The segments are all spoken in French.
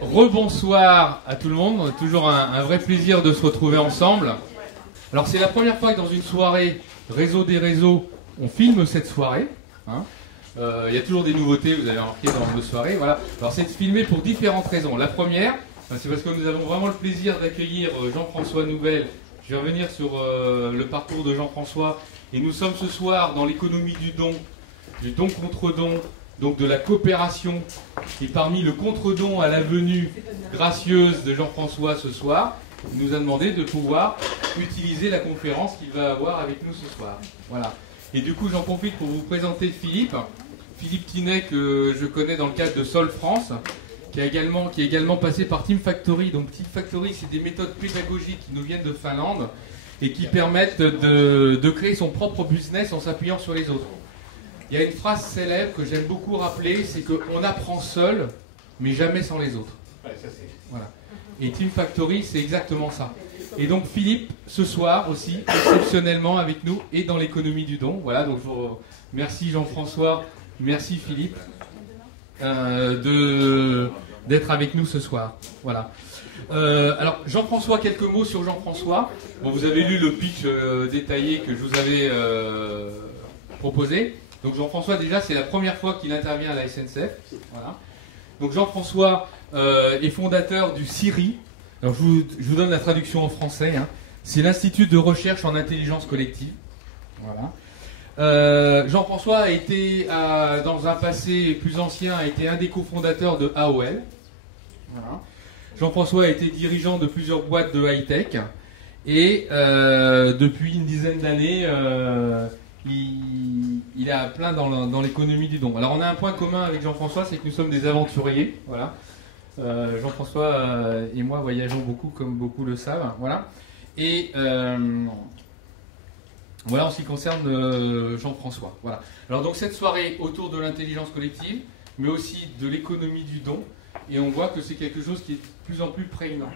Rebonsoir à tout le monde, toujours un vrai plaisir de se retrouver ensemble. Alors c'est la première fois que dans une soirée Réseau des réseaux, on filme cette soirée. Hein. Y a toujours des nouveautés, vous avez remarqué dans nos soirées. Voilà. Alors c'est filmé pour différentes raisons. La première, c'est parce que nous avons vraiment le plaisir d'accueillir Jean-François Nouvel. Je vais revenir sur le parcours de Jean-François. Et nous sommes ce soir dans l'économie du don contre don, donc de la coopération. Et parmi le contre-don à la venue gracieuse de Jean-François ce soir, il nous a demandé de pouvoir utiliser la conférence qu'il va avoir avec nous ce soir. Voilà. Et du coup, j'en profite pour vous présenter Philippe Tinet, que je connais dans le cadre de Sol France, qui est également passé par Team Factory. Donc Team Factory, c'est des méthodes pédagogiques qui nous viennent de Finlande et qui permettent de créer son propre business en s'appuyant sur les autres. Il y a une phrase célèbre que j'aime beaucoup rappeler, c'est qu'on apprend seul, mais jamais sans les autres. Voilà. Et Team Factory, c'est exactement ça. Et donc Philippe, ce soir aussi, exceptionnellement avec nous, et dans l'économie du don. Voilà, donc je vous remercie Jean-François, merci Philippe, d'être avec nous ce soir. Voilà. Alors Jean-François, quelques mots sur Jean-François. Bon, vous avez lu le pitch détaillé que je vous avais proposé. Donc Jean-François, déjà, c'est la première fois qu'il intervient à la SNCF. Voilà. Donc Jean-François est fondateur du CIRI. Alors, je vous donne la traduction en français. Hein. C'est l'Institut de recherche en intelligence collective. Voilà. Jean-François a été, dans un passé plus ancien, a été un des cofondateurs de AOL. Voilà. Jean-François a été dirigeant de plusieurs boîtes de high-tech. Et depuis une dizaine d'années, il est à plein dans l'économie du don. Alors on a un point commun avec Jean-François, c'est que nous sommes des aventuriers. Voilà. Jean-François et moi voyageons beaucoup, comme beaucoup le savent. Voilà. Et voilà en ce qui concerne Jean-François. Voilà. Alors donc cette soirée autour de l'intelligence collective, mais aussi de l'économie du don. Et on voit que c'est quelque chose qui est de plus en plus prégnant.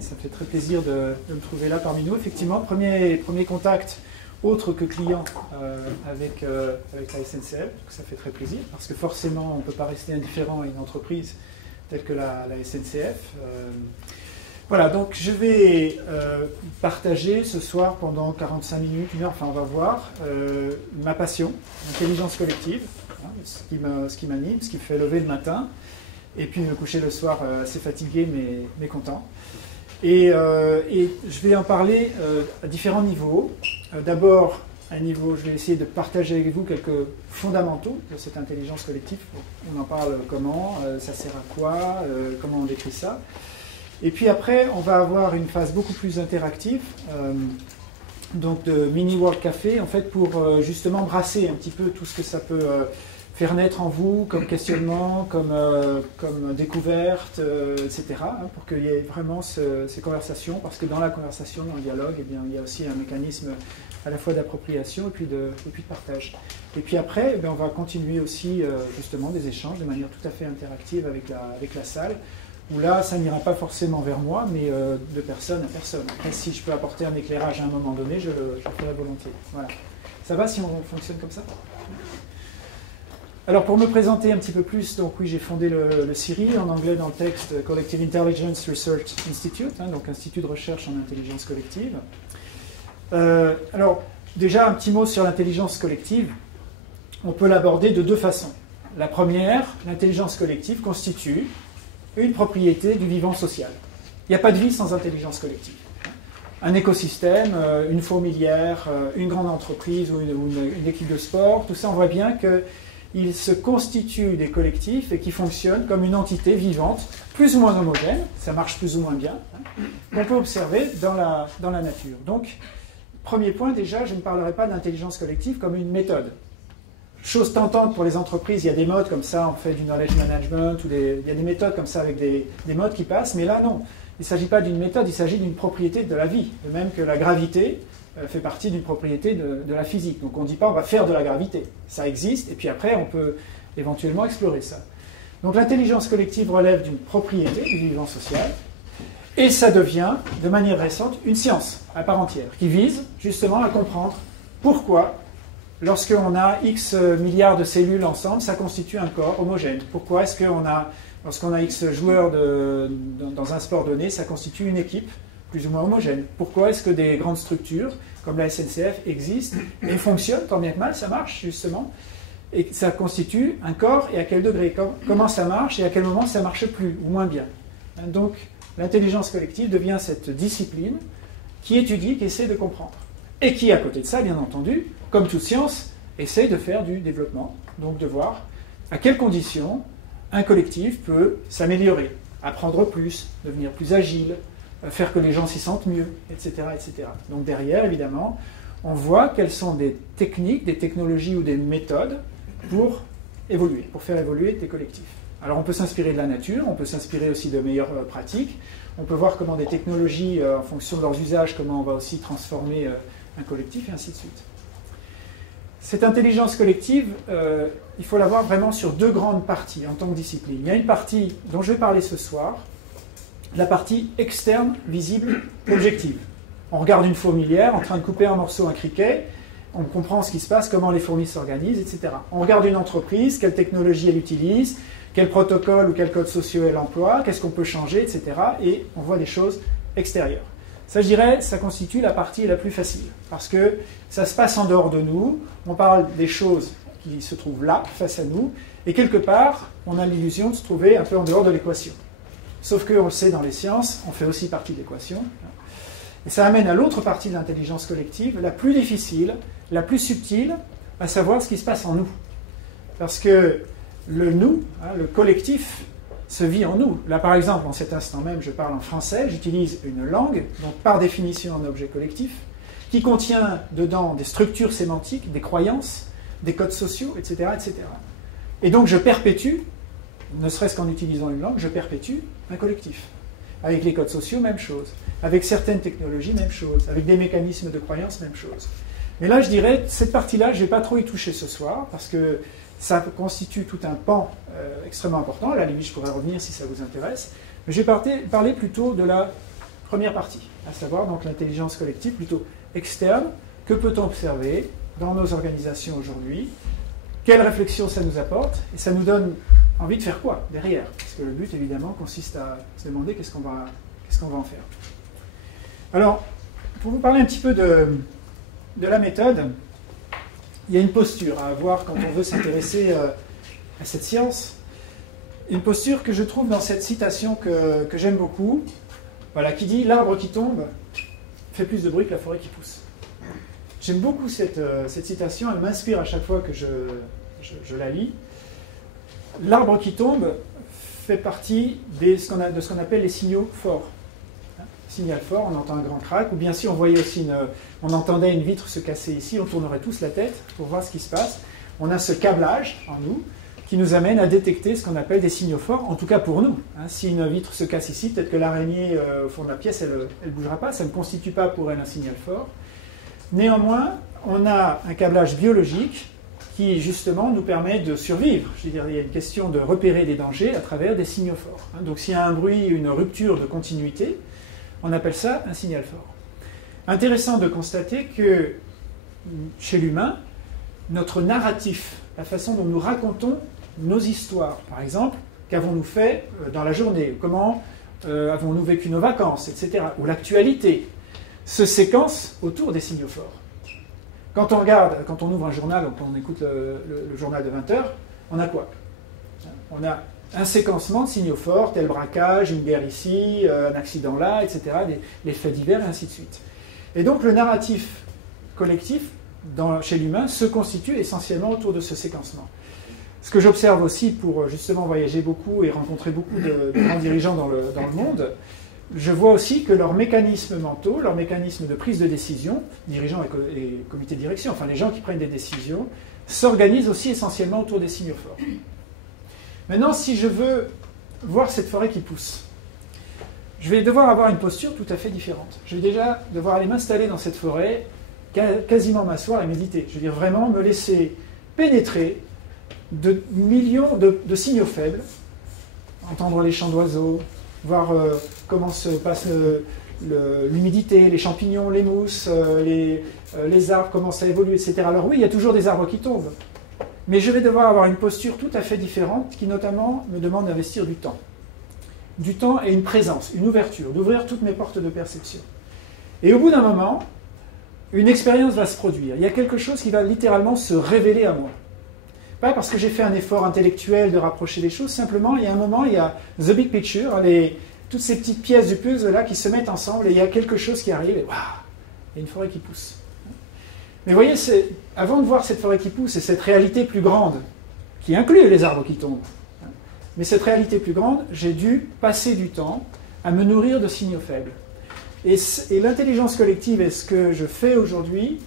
Ça fait très plaisir de me trouver là parmi nous. Effectivement, premier contact autre que client avec la SNCF, donc ça fait très plaisir, parce que forcément on ne peut pas rester indifférent à une entreprise telle que la SNCF. Voilà, donc je vais partager ce soir pendant 45 minutes, une heure, enfin on va voir, ma passion, l'intelligence collective, hein, ce qui m'anime, ce qui me fait lever le matin, et puis me coucher le soir assez fatigué mais content. Et je vais en parler à différents niveaux. D'abord, je vais essayer de partager avec vous quelques fondamentaux de cette intelligence collective. On en parle comment, ça sert à quoi, comment on décrit ça. Et puis après, on va avoir une phase beaucoup plus interactive, donc de mini World Café, en fait, pour justement brasser un petit peu tout ce que ça peut faire naître en vous comme questionnement, comme découverte, etc., hein, pour qu'il y ait vraiment ces conversations, parce que dans la conversation, dans le dialogue, eh bien, il y a aussi un mécanisme à la fois d'appropriation et puis de partage. Et puis après, eh bien, on va continuer aussi justement des échanges de manière tout à fait interactive avec la salle, où là, ça n'ira pas forcément vers moi, mais de personne à personne. Après, si je peux apporter un éclairage à un moment donné, je le ferai volontiers. Voilà. Ça va si on fonctionne comme ça ? Alors pour me présenter un petit peu plus, donc oui, j'ai fondé le CIRI, en anglais dans le texte Collective Intelligence Research Institute, hein, donc Institut de recherche en intelligence collective. Alors déjà un petit mot sur l'intelligence collective. On peut l'aborder de deux façons. La première, l'intelligence collective constitue une propriété du vivant social. Il n'y a pas de vie sans intelligence collective. Un écosystème, une fourmilière, une grande entreprise ou une équipe de sport, tout ça, on voit bien qu'il se constitue des collectifs et qui fonctionnent comme une entité vivante, plus ou moins homogène, ça marche plus ou moins bien, hein, qu'on peut observer dans la nature. Donc, premier point, déjà, je ne parlerai pas d'intelligence collective comme une méthode. Chose tentante pour les entreprises, il y a des modes comme ça, on fait du knowledge management, il y a des méthodes comme ça avec des modes qui passent, mais là non, il ne s'agit pas d'une méthode, il s'agit d'une propriété de la vie, de même que la gravité fait partie d'une propriété de la physique. Donc on ne dit pas on va faire de la gravité, ça existe, et puis après on peut éventuellement explorer ça. Donc l'intelligence collective relève d'une propriété du vivant social, et ça devient, de manière récente, une science à part entière, qui vise justement à comprendre pourquoi, lorsqu'on a X milliards de cellules ensemble, ça constitue un corps homogène. Pourquoi est-ce qu'on a Lorsqu'on a X joueurs dans un sport donné, ça constitue une équipe plus ou moins homogène. Pourquoi est-ce que des grandes structures comme la SNCF existent et fonctionnent, tant bien que mal, ça marche justement, et ça constitue un corps et à quel degré, comment ça marche et à quel moment ça marche plus ou moins bien. Donc l'intelligence collective devient cette discipline qui étudie, qui essaie de comprendre. Et qui, à côté de ça, bien entendu, comme toute science, essaie de faire du développement, donc de voir à quelles conditions un collectif peut s'améliorer, apprendre plus, devenir plus agile, faire que les gens s'y sentent mieux, etc., etc. Donc derrière, évidemment, on voit quelles sont des techniques, des technologies ou des méthodes pour évoluer, pour faire évoluer des collectifs. Alors on peut s'inspirer de la nature, on peut s'inspirer aussi de meilleures pratiques, on peut voir comment des technologies, en fonction de leurs usages, comment on va aussi transformer un collectif, et ainsi de suite. Cette intelligence collective, il faut la voir vraiment sur deux grandes parties en tant que discipline. Il y a une partie dont je vais parler ce soir, la partie externe, visible, objective. On regarde une fourmilière en train de couper un morceau, un criquet, on comprend ce qui se passe, comment les fourmis s'organisent, etc. On regarde une entreprise, quelle technologie elle utilise, quel protocole ou quel code social elle emploie, qu'est-ce qu'on peut changer, etc. Et on voit des choses extérieures. Ça, je dirais, ça constitue la partie la plus facile, parce que ça se passe en dehors de nous, on parle des choses qui se trouvent là, face à nous, et quelque part, on a l'illusion de se trouver un peu en dehors de l'équation. Sauf qu'on le sait dans les sciences, on fait aussi partie de l'équation. Et ça amène à l'autre partie de l'intelligence collective, la plus difficile, la plus subtile, à savoir ce qui se passe en nous. Parce que le nous, le collectif, se vit en nous. Là, par exemple, en cet instant même, je parle en français, j'utilise une langue, donc par définition un objet collectif, qui contient dedans des structures sémantiques, des croyances, des codes sociaux, etc., etc. Et donc je perpétue, ne serait-ce qu'en utilisant une langue, je perpétue un collectif. Avec les codes sociaux, même chose. Avec certaines technologies, même chose. Avec des mécanismes de croyance, même chose. Mais là, je dirais, cette partie-là, je ne vais pas trop y toucher ce soir, parce que ça constitue tout un pan extrêmement important. À la limite, je pourrais revenir si ça vous intéresse. Mais je vais parler plutôt de la première partie, à savoir donc l'intelligence collective plutôt externe. Que peut-on observer dans nos organisations aujourd'hui? Quelle réflexion ça nous apporte? Et ça nous donne envie de faire quoi derrière? Parce que le but, évidemment, consiste à se demander qu'est-ce qu'on va en faire. Alors, pour vous parler un petit peu de la méthode, il y a une posture à avoir quand on veut s'intéresser à cette science. Une posture que je trouve dans cette citation que j'aime beaucoup, voilà, qui dit « L'arbre qui tombe fait plus de bruit que la forêt qui pousse ». J'aime beaucoup cette citation, elle m'inspire à chaque fois que je la lis. L'arbre qui tombe fait partie de ce qu'on appelle les signaux forts. Signal fort, on entend un grand crack, ou bien si on voyait aussi on entendait une vitre se casser ici, on tournerait tous la tête pour voir ce qui se passe. On a ce câblage en nous qui nous amène à détecter ce qu'on appelle des signaux forts, en tout cas pour nous. Si une vitre se casse ici, peut-être que l'araignée au fond de la pièce, elle ne bougera pas, ça ne constitue pas pour elle un signal fort. Néanmoins, on a un câblage biologique qui justement nous permet de survivre. Je veux dire, il y a une question de repérer des dangers à travers des signaux forts. Donc s'il y a un bruit, une rupture de continuité, on appelle ça un signal fort. Intéressant de constater que chez l'humain, notre narratif, la façon dont nous racontons nos histoires, par exemple, qu'avons-nous fait dans la journée, comment avons-nous vécu nos vacances, etc., ou l'actualité, se séquence autour des signaux forts. Quand on ouvre un journal, quand on écoute le journal de 20 heures, on a quoi? On a un séquencement de signaux forts, tel braquage, une guerre ici, un accident là, etc., les faits divers, et ainsi de suite. Et donc le narratif collectif chez l'humain se constitue essentiellement autour de ce séquencement. Ce que j'observe aussi pour justement voyager beaucoup et rencontrer beaucoup de grands dirigeants dans le monde, je vois aussi que leurs mécanismes mentaux, leurs mécanismes de prise de décision, dirigeants et comités de direction, enfin les gens qui prennent des décisions, s'organisent aussi essentiellement autour des signaux forts. Maintenant, si je veux voir cette forêt qui pousse, je vais devoir avoir une posture tout à fait différente. Je vais déjà devoir aller m'installer dans cette forêt, quasiment m'asseoir et méditer. Je veux dire vraiment me laisser pénétrer de millions de signaux faibles, entendre les chants d'oiseaux, voir comment se passe l'humidité, les champignons, les mousses, les arbres, comment ça évolue, etc. Alors oui, il y a toujours des arbres qui tombent. mais je vais devoir avoir une posture tout à fait différente qui notamment me demande d'investir du temps. Du temps et une présence, une ouverture, d'ouvrir toutes mes portes de perception. Et au bout d'un moment, une expérience va se produire. Il y a quelque chose qui va littéralement se révéler à moi. Pas parce que j'ai fait un effort intellectuel de rapprocher les choses, simplement il y a un moment, il y a the big picture, toutes ces petites pièces du puzzle là qui se mettent ensemble et il y a quelque chose qui arrive et waouh, il y a une forêt qui pousse. Mais vous voyez, avant de voir cette forêt qui pousse et cette réalité plus grande, qui inclut les arbres qui tombent, mais cette réalité plus grande, j'ai dû passer du temps à me nourrir de signaux faibles. Et l'intelligence collective et ce que je fais aujourd'hui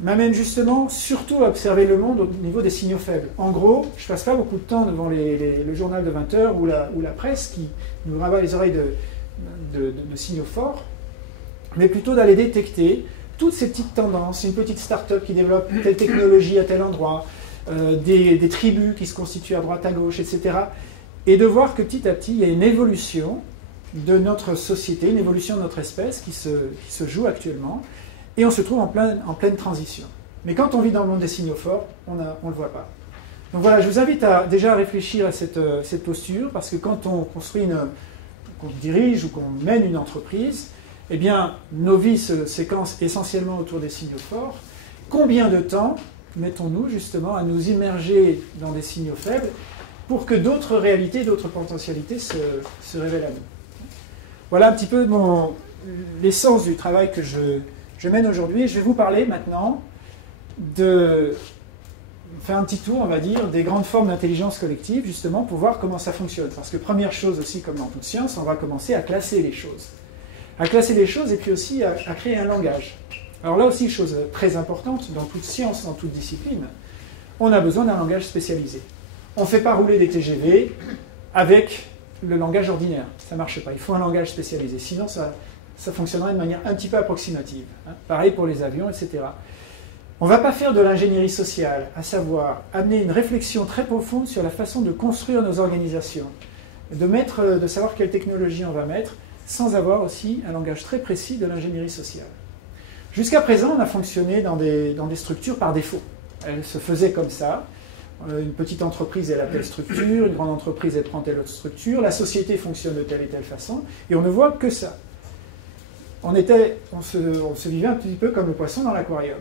m'amène justement surtout à observer le monde au niveau des signaux faibles. En gros, je ne passe pas beaucoup de temps devant le journal de 20 heures ou la presse qui nous rabat les oreilles de signaux forts, mais plutôt d'aller détecter toutes ces petites tendances, une petite start-up qui développe telle technologie à tel endroit, des tribus qui se constituent à droite à gauche, etc. Et de voir que petit à petit, il y a une évolution de notre société, une évolution de notre espèce qui se joue actuellement, et on se trouve en pleine transition. Mais quand on vit dans le monde des signaux forts, on ne le voit pas. Donc voilà, je vous invite déjà à réfléchir à cette posture, parce que quand on construit qu'on dirige ou qu'on mène une entreprise, eh bien, nos vies se séquencent essentiellement autour des signaux forts. Combien de temps mettons-nous justement à nous immerger dans des signaux faibles pour que d'autres réalités, d'autres potentialités se révèlent à nous? Voilà un petit peu l'essence du travail que je mène aujourd'hui. Je vais vous parler maintenant de faire un petit tour, on va dire, des grandes formes d'intelligence collective, justement, pour voir comment ça fonctionne. Parce que première chose aussi, comme dans toute science, on va commencer à classer les choses. À classer les choses et puis aussi à créer un langage. Alors là aussi, chose très importante, dans toute science, dans toute discipline, on a besoin d'un langage spécialisé. On ne fait pas rouler des TGV avec le langage ordinaire. Ça ne marche pas. Il faut un langage spécialisé. Sinon, ça fonctionnerait de manière un petit peu approximative. Pareil pour les avions, etc. On ne va pas faire de l'ingénierie sociale, à savoir amener une réflexion très profonde sur la façon de construire nos organisations, de savoir quelle technologie on va mettre, sans avoir aussi un langage très précis de l'ingénierie sociale. Jusqu'à présent, on a fonctionné dans des structures par défaut. Elles se faisaient comme ça. Une petite entreprise, elle a telle structure, une grande entreprise, elle prend telle autre structure, la société fonctionne de telle et telle façon, et on ne voit que ça. On se vivait un petit peu comme le poisson dans l'aquarium.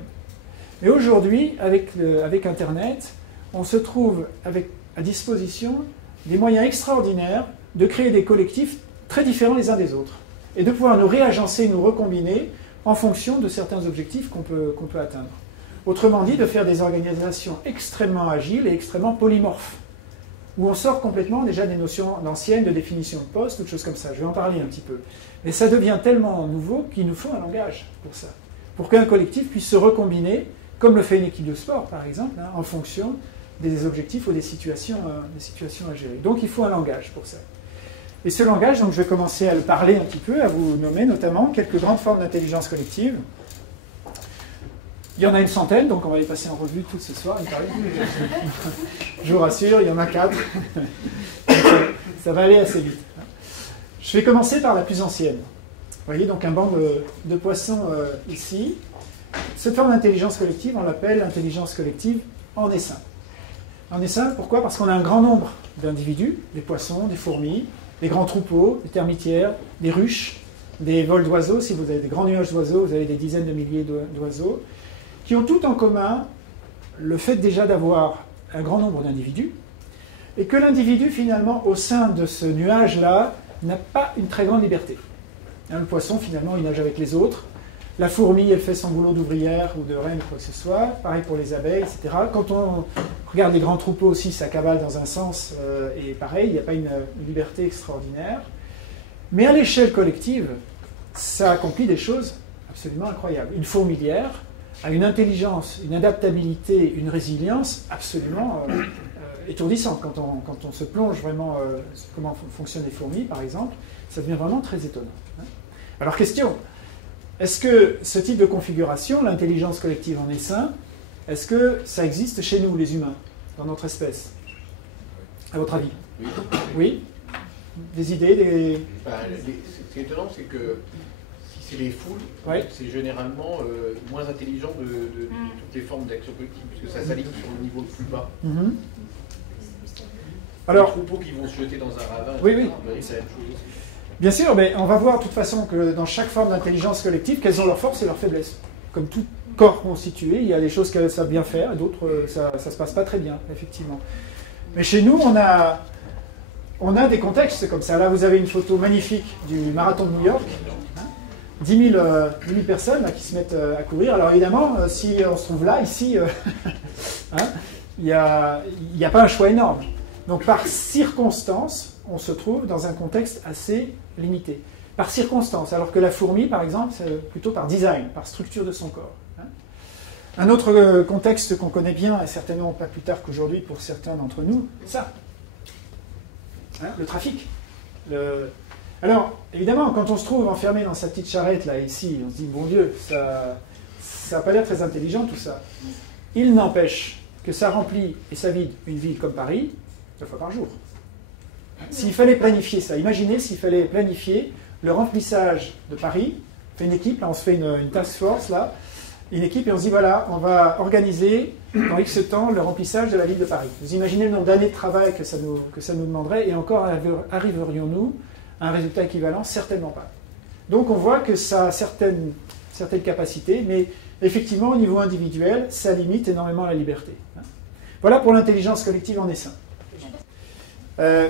Mais aujourd'hui, avec Internet, on se trouve à disposition des moyens extraordinaires de créer des collectifs très différents les uns des autres, et de pouvoir nous réagencer, nous recombiner en fonction de certains objectifs qu'on peut atteindre. Autrement dit, de faire des organisations extrêmement agiles et extrêmement polymorphes, où on sort complètement déjà des notions anciennes de définition de poste, toutes choses comme ça. Je vais en parler un petit peu. Mais ça devient tellement nouveau qu'il nous faut un langage pour ça, pour qu'un collectif puisse se recombiner, comme le fait une équipe de sport, par exemple, en fonction des objectifs ou des situations à gérer. Donc il faut un langage pour ça. Et ce langage, donc, je vais commencer à le parler un petit peu, à vous nommer notamment quelques grandes formes d'intelligence collective. Il y en a une centaine, donc on va les passer en revue toutes ce soir, il paraît. Je vous rassure, il y en a 4. Ça va aller assez vite. Je vais commencer par la plus ancienne. Vous voyez donc un banc de poissons ici. Cette forme d'intelligence collective, on l'appelle l'intelligence collective en essaim. En essaim, pourquoi? Parce qu'on a un grand nombre d'individus, des poissons, des fourmis, des grands troupeaux, des termitières, des ruches, des vols d'oiseaux. Si vous avez des grands nuages d'oiseaux, vous avez des dizaines de milliers d'oiseaux, qui ont tout en commun le fait déjà d'avoir un grand nombre d'individus, et que l'individu, finalement, au sein de ce nuage-là, n'a pas une très grande liberté. Le poisson, finalement, il nage avec les autres. La fourmi, elle fait son boulot d'ouvrière ou de reine, quoi que ce soit. Pareil pour les abeilles, etc. Quand on regarde les grands troupeaux aussi, ça cavale dans un sens, et pareil, il n'y a pas une liberté extraordinaire. Mais à l'échelle collective, ça accomplit des choses absolument incroyables. Une fourmilière a une intelligence, une adaptabilité, une résilience absolument étourdissante. Quand on se plonge vraiment comment fonctionnent les fourmis, par exemple, ça devient vraiment très étonnant. Alors question, est-ce que ce type de configuration, l'intelligence collective en essaim, est-ce que ça existe chez nous, les humains, dans notre espèce? À votre avis? Oui. Des idées, Ce qui est étonnant, c'est que si c'est les foules, Ouais. c'est généralement moins intelligent de toutes les formes d'action collective, puisque ça s'aligne sur le niveau le plus bas. Alors, les troupeaux qui vont se jeter dans un ravin, oui, etc., oui. c'est la même chose aussi. Bien sûr, mais on va voir de toute façon que dans chaque forme d'intelligence collective, quelles ont leurs forces et leurs faiblesses. Comme tout corps constitué, il y a des choses qu'elles savent bien faire, et d'autres, ça ne se passe pas très bien, effectivement. Mais chez nous, on a des contextes comme ça. Là, vous avez une photo magnifique du marathon de New York. 10 000 personnes là, qui se mettent à courir. Alors évidemment, si on se trouve là, ici, il n'y a pas un choix énorme. Donc par circonstance, on se trouve dans un contexte assez limité. Par circonstance, alors que la fourmi, par exemple, c'est plutôt par design, par structure de son corps. Un autre contexte qu'on connaît bien, et certainement pas plus tard qu'aujourd'hui pour certains d'entre nous, ça. Le trafic. Alors, évidemment, quand on se trouve enfermé dans sa petite charrette, là, ici, on se dit, bon Dieu, ça n'a pas l'air très intelligent, tout ça. Il n'empêche que ça remplit et ça vide une ville comme Paris 2 fois par jour. S'il fallait planifier ça, imaginez s'il fallait planifier le remplissage de Paris, on fait une équipe, là, on se fait une task force, là, une équipe, et on se dit, voilà, on va organiser dans X temps le remplissage de la ville de Paris. Vous imaginez le nombre d'années de travail que ça nous demanderait, et encore arriverions-nous à un résultat équivalent? Certainement pas. Donc on voit que ça a certaines capacités, mais effectivement, au niveau individuel, ça limite énormément la liberté. Voilà pour l'intelligence collective en essaim.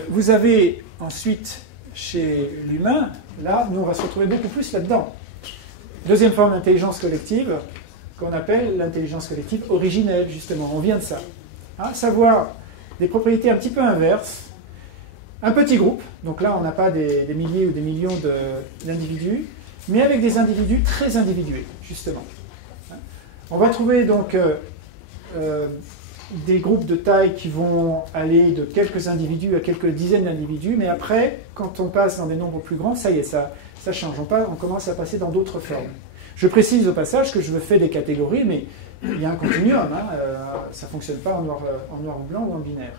Vous avez ensuite, chez l'humain, là, nous on va se retrouver beaucoup plus là-dedans. Deuxième forme d'intelligence collective, qu'on appelle l'intelligence collective originelle, justement. On vient de ça. Savoir des propriétés un petit peu inverses. Un petit groupe, donc là on n'a pas des milliers ou des millions d'individus, mais avec des individus très individués, justement. On va trouver donc des groupes de taille qui vont aller de quelques individus à quelques dizaines d'individus, mais après, quand on passe dans des nombres plus grands, ça y est, ça change. On commence à passer dans d'autres formes. Je précise au passage que je me fais des catégories, mais il y a un continuum, ça ne fonctionne pas en noir ou blanc ou en binaire.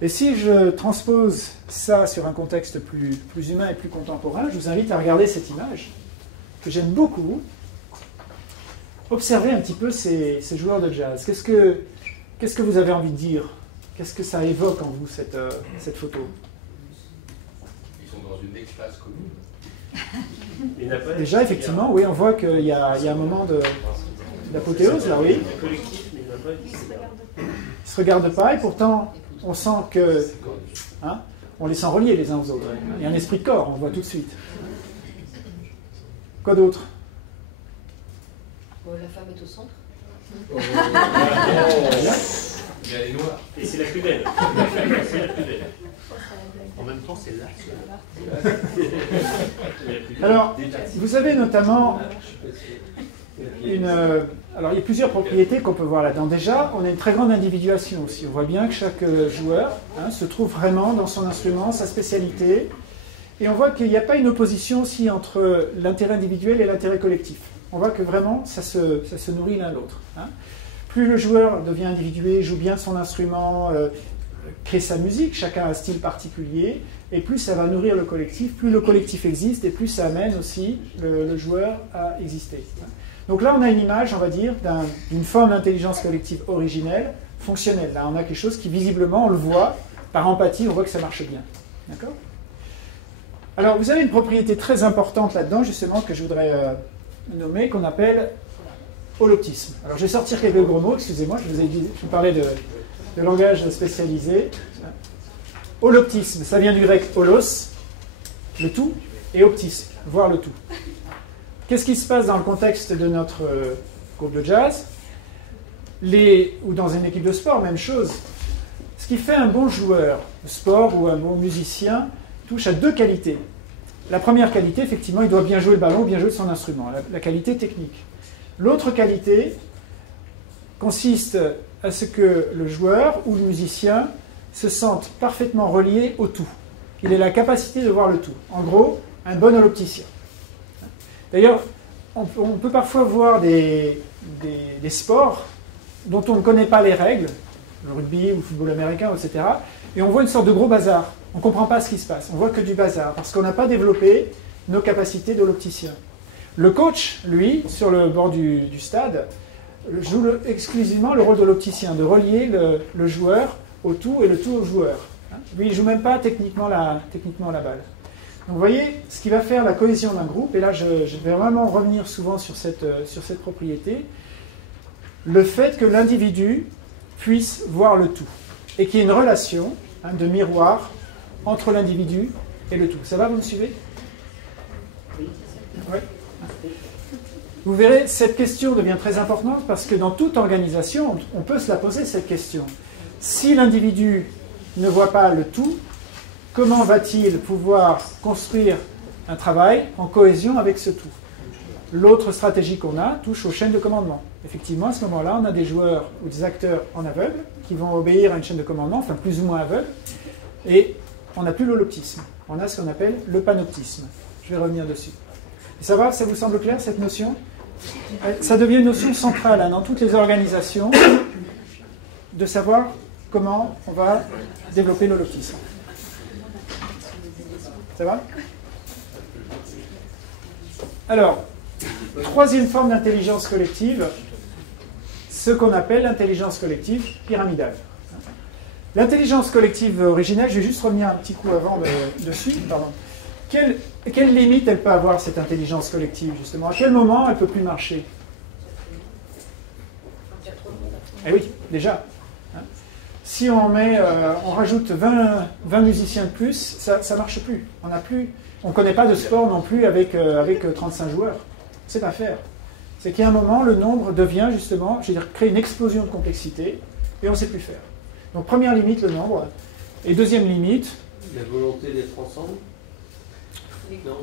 Et si je transpose ça sur un contexte plus humain et plus contemporain, je vous invite à regarder cette image, que j'aime beaucoup. Observez un petit peu ces joueurs de jazz. Qu'est-ce que vous avez envie de dire? Qu'est-ce que ça évoque en vous, cette photo? Ils sont dans une extase commune. Déjà, effectivement, oui, on voit qu'il y a un moment d'apothéose, là, oui. Ils ne se regardent pas, et pourtant, on sent que... on les sent reliés les uns aux autres. Il y a un esprit de corps, on le voit tout de suite. Quoi d'autre? La femme est au centre. Il y a les noirs. Et c'est la plus belle. C'est la plus belle. En même temps, c'est là. Alors, vous avez notamment alors, il y a plusieurs propriétés qu'on peut voir là-dedans. Déjà, on a une très grande individuation aussi. On voit bien que chaque joueur se trouve vraiment dans son instrument, sa spécialité. Et on voit qu'il n'y a pas une opposition aussi entre l'intérêt individuel et l'intérêt collectif. On voit que vraiment, ça se nourrit l'un l'autre. Plus le joueur devient individué, joue bien son instrument, crée sa musique, chacun a un style particulier, et plus ça va nourrir le collectif, plus le collectif existe, et plus ça amène aussi le joueur à exister. Donc là, on a une image, on va dire, d'une forme d'intelligence collective originelle, fonctionnelle. Là, on a quelque chose qui, visiblement, on le voit, par empathie, on voit que ça marche bien. D'accord ? Alors, vous avez une propriété très importante là-dedans, justement, que je voudrais nommer, qu'on appelle holoptisme. Alors, je vais sortir quelques gros mots, excusez-moi, je vous parlais de langage spécialisé. Holoptisme, ça vient du grec holos, le tout, et optisme, voir le tout. Qu'est-ce qui se passe dans le contexte de notre groupe de jazz ou dans une équipe de sport, même chose. Ce qui fait un bon joueur de sport ou un bon musicien touche à 2 qualités. La première qualité, effectivement, il doit bien jouer le ballon, bien jouer son instrument, la qualité technique. L'autre qualité consiste à ce que le joueur ou le musicien se sente parfaitement relié au tout. Il ait la capacité de voir le tout. En gros, un bon holopticien. D'ailleurs, on peut parfois voir des sports dont on ne connaît pas les règles, le rugby ou le football américain, etc. Et on voit une sorte de gros bazar. On ne comprend pas ce qui se passe. On voit que du bazar, parce qu'on n'a pas développé nos capacités d'holopticien. Le coach, lui, sur le bord du stade, joue exclusivement le rôle de l'opticien, de relier le joueur au tout et le tout au joueur. Lui, il ne joue même pas techniquement la balle. Donc vous voyez, ce qui va faire la cohésion d'un groupe, et là je vais vraiment revenir souvent sur cette propriété, le fait que l'individu puisse voir le tout, et qu'il y ait une relation de miroir entre l'individu et le tout. Ça va, vous me suivez? Oui. Vous verrez, cette question devient très importante parce que dans toute organisation, on peut se la poser cette question. Si l'individu ne voit pas le tout, comment va-t-il pouvoir construire un travail en cohésion avec ce tout? L'autre stratégie qu'on a touche aux chaînes de commandement. Effectivement, à ce moment-là, on a des joueurs ou des acteurs en aveugle qui vont obéir à une chaîne de commandement, enfin plus ou moins aveugle, et on n'a plus l'holoptisme. On a ce qu'on appelle le panoptisme. Je vais revenir dessus. Et ça va, ça vous semble clair cette notion? Ça devient une notion centrale dans toutes les organisations de savoir comment on va développer l'holoptisme. Ça va? Alors, troisième forme d'intelligence collective, ce qu'on appelle l'intelligence collective pyramidale. L'intelligence collective originelle, je vais juste revenir un petit coup avant dessus. Pardon. Quelle limite elle peut avoir, cette intelligence collective, justement? À quel moment elle ne peut plus marcher? Eh oui, déjà. Si on rajoute 20 musiciens de plus, ça ne marche plus. On ne connaît pas de sport non plus avec 35 joueurs. C'est pas faire. C'est qu'à un moment, le nombre devient justement, crée une explosion de complexité et on ne sait plus faire. Donc première limite, le nombre. Et deuxième limite... La volonté d'être ensemble? Non.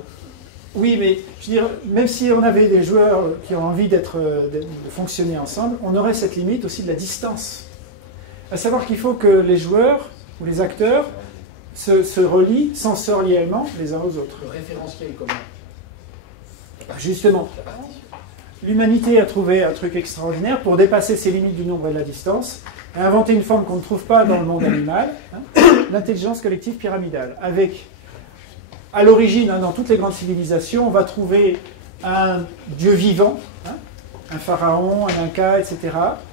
Oui, mais je veux dire, même si on avait des joueurs qui ont envie de fonctionner ensemble, on aurait cette limite aussi de la distance. À savoir qu'il faut que les joueurs ou les acteurs se relient sensoriellement les uns aux autres. Le référentiel commun. Justement, l'humanité a trouvé un truc extraordinaire pour dépasser ces limites du nombre et de la distance, a inventé une forme qu'on ne trouve pas dans le monde animal, l'intelligence collective pyramidale. Avec, à l'origine, dans toutes les grandes civilisations, on va trouver un dieu vivant, un pharaon, un inca, etc.,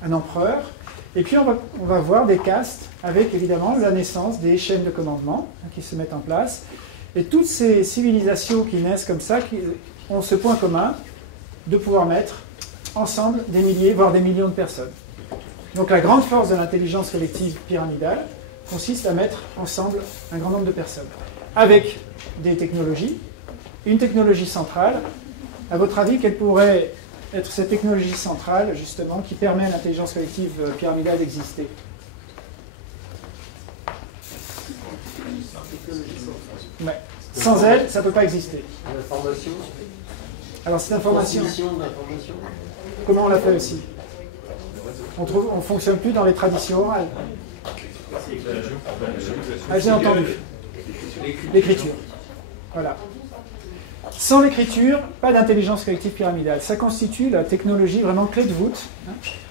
un empereur. Et puis on va voir des castes avec évidemment la naissance des chaînes de commandement qui se mettent en place. Et toutes ces civilisations qui naissent comme ça ont ce point commun de pouvoir mettre ensemble des milliers, voire des millions de personnes. Donc la grande force de l'intelligence collective pyramidale consiste à mettre ensemble un grand nombre de personnes. Avec des technologies, une technologie centrale. À votre avis, quelle pourrait être cette technologie centrale, justement, qui permet à l'intelligence collective pyramidale d'exister? Ouais. Sans elle, ça ne peut pas exister. L'information. Alors cette information, d'information. comment on la fait aussi? On ne fonctionne plus dans les traditions orales. Ah, j'ai entendu. L'écriture. Voilà. Sans l'écriture, pas d'intelligence collective pyramidale. Ça constitue la technologie vraiment clé de voûte.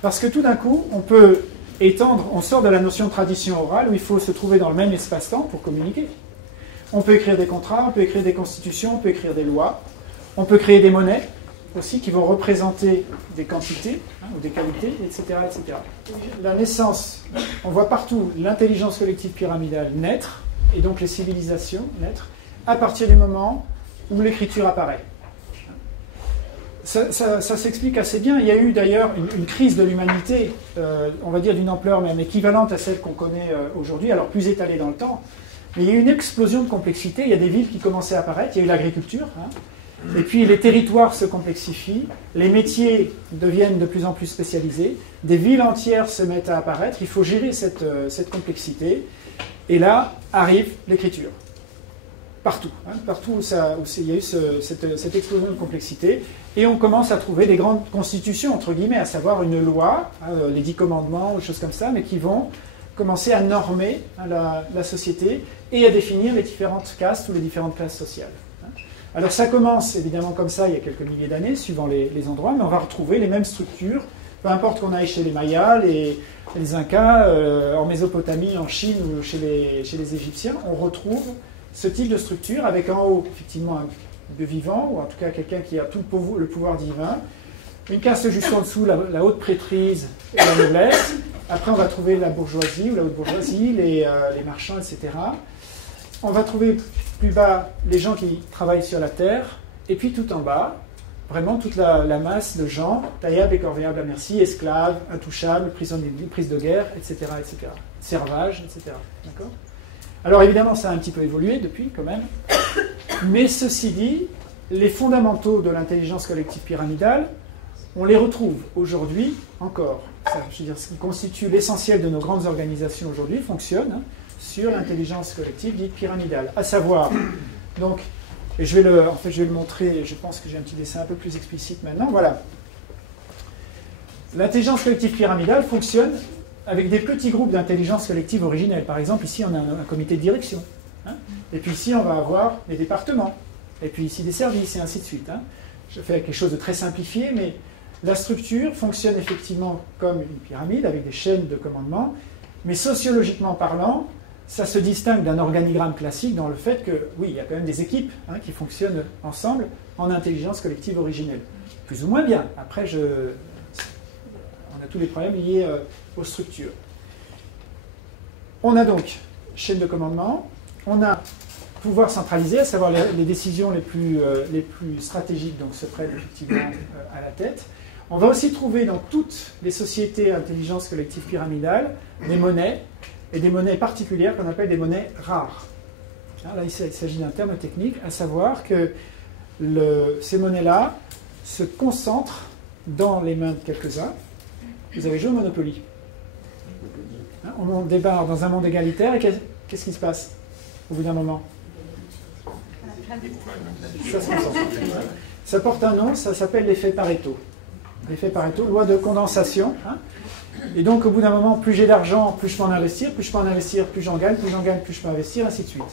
Parce que tout d'un coup, on peut étendre, on sort de la notion de tradition orale où il faut se trouver dans le même espace-temps pour communiquer. On peut écrire des contrats, on peut écrire des constitutions, on peut écrire des lois, on peut créer des monnaies aussi qui vont représenter des quantités ou des qualités, etc., etc. La naissance, on voit partout l'intelligence collective pyramidale naître, et donc les civilisations naître, à partir du moment où l'écriture apparaît. Ça s'explique assez bien. Il y a eu d'ailleurs une crise de l'humanité, on va dire d'une ampleur même équivalente à celle qu'on connaît aujourd'hui, alors plus étalée dans le temps. Mais il y a eu une explosion de complexité. Il y a des villes qui commençaient à apparaître. Il y a eu l'agriculture. Et puis les territoires se complexifient. Les métiers deviennent de plus en plus spécialisés. Des villes entières se mettent à apparaître. Il faut gérer cette complexité. Et là arrive l'écriture. Partout. Partout où il y a eu cette explosion de complexité. Et on commence à trouver des grandes constitutions, entre guillemets, à savoir une loi, les 10 commandements, ou des choses comme ça, mais qui vont commencer à normer la société et à définir les différentes castes ou les différentes classes sociales. Alors ça commence évidemment comme ça il y a quelques milliers d'années, suivant les endroits, mais on va retrouver les mêmes structures, peu importe qu'on aille chez les Mayas, les Incas, en Mésopotamie, en Chine ou chez les Égyptiens, on retrouve ce type de structure avec en haut effectivement de vivant, ou en tout cas quelqu'un qui a tout le pouvoir divin. Une caste juste en dessous, la haute prêtrise et la noblesse. Après, on va trouver la bourgeoisie ou la haute bourgeoisie, les marchands, etc. On va trouver plus bas les gens qui travaillent sur la terre. Et puis tout en bas, vraiment toute la masse de gens, taillables et corvéables à merci, esclaves, intouchables, prisonniers, prises de guerre, etc., etc. Servage, etc. D'accord ? Alors évidemment, ça a un petit peu évolué depuis, quand même. Mais ceci dit, les fondamentaux de l'intelligence collective pyramidale, on les retrouve aujourd'hui encore. Ça, je veux dire, ce qui constitue l'essentiel de nos grandes organisations aujourd'hui fonctionne sur l'intelligence collective dite pyramidale. À savoir, donc, et je vais le montrer, je pense que j'ai un petit dessin un peu plus explicite maintenant, voilà. L'intelligence collective pyramidale fonctionne avec des petits groupes d'intelligence collective originelle. Par exemple, ici, on a un comité de direction. Hein, et puis ici, on va avoir des départements. Et puis ici, des services, et ainsi de suite. Hein. Je fais quelque chose de très simplifié, mais la structure fonctionne effectivement comme une pyramide, avec des chaînes de commandement. Mais sociologiquement parlant, ça se distingue d'un organigramme classique dans le fait que, oui, il y a quand même des équipes qui fonctionnent ensemble en intelligence collective originelle. Plus ou moins bien. Après, on a tous les problèmes liés aux structures. On a donc chaîne de commandement, on a pouvoir centralisé, à savoir les décisions les plus stratégiques, donc se prennent effectivement à la tête. On va aussi trouver dans toutes les sociétés à intelligence collective pyramidale des monnaies, et des monnaies particulières qu'on appelle des monnaies rares. Là, il s'agit d'un terme technique, à savoir que ces monnaies-là se concentrent dans les mains de quelques-uns. Vous avez joué au Monopoly. On débarque dans un monde égalitaire, et qu'est-ce qui se passe au bout d'un moment? Ça se concentre. Ça porte un nom, ça s'appelle l'effet Pareto. L'effet Pareto, loi de condensation. Et donc, au bout d'un moment, plus j'ai d'argent, plus je peux en investir, plus je peux en investir, plus j'en gagne, plus je peux investir, ainsi de suite.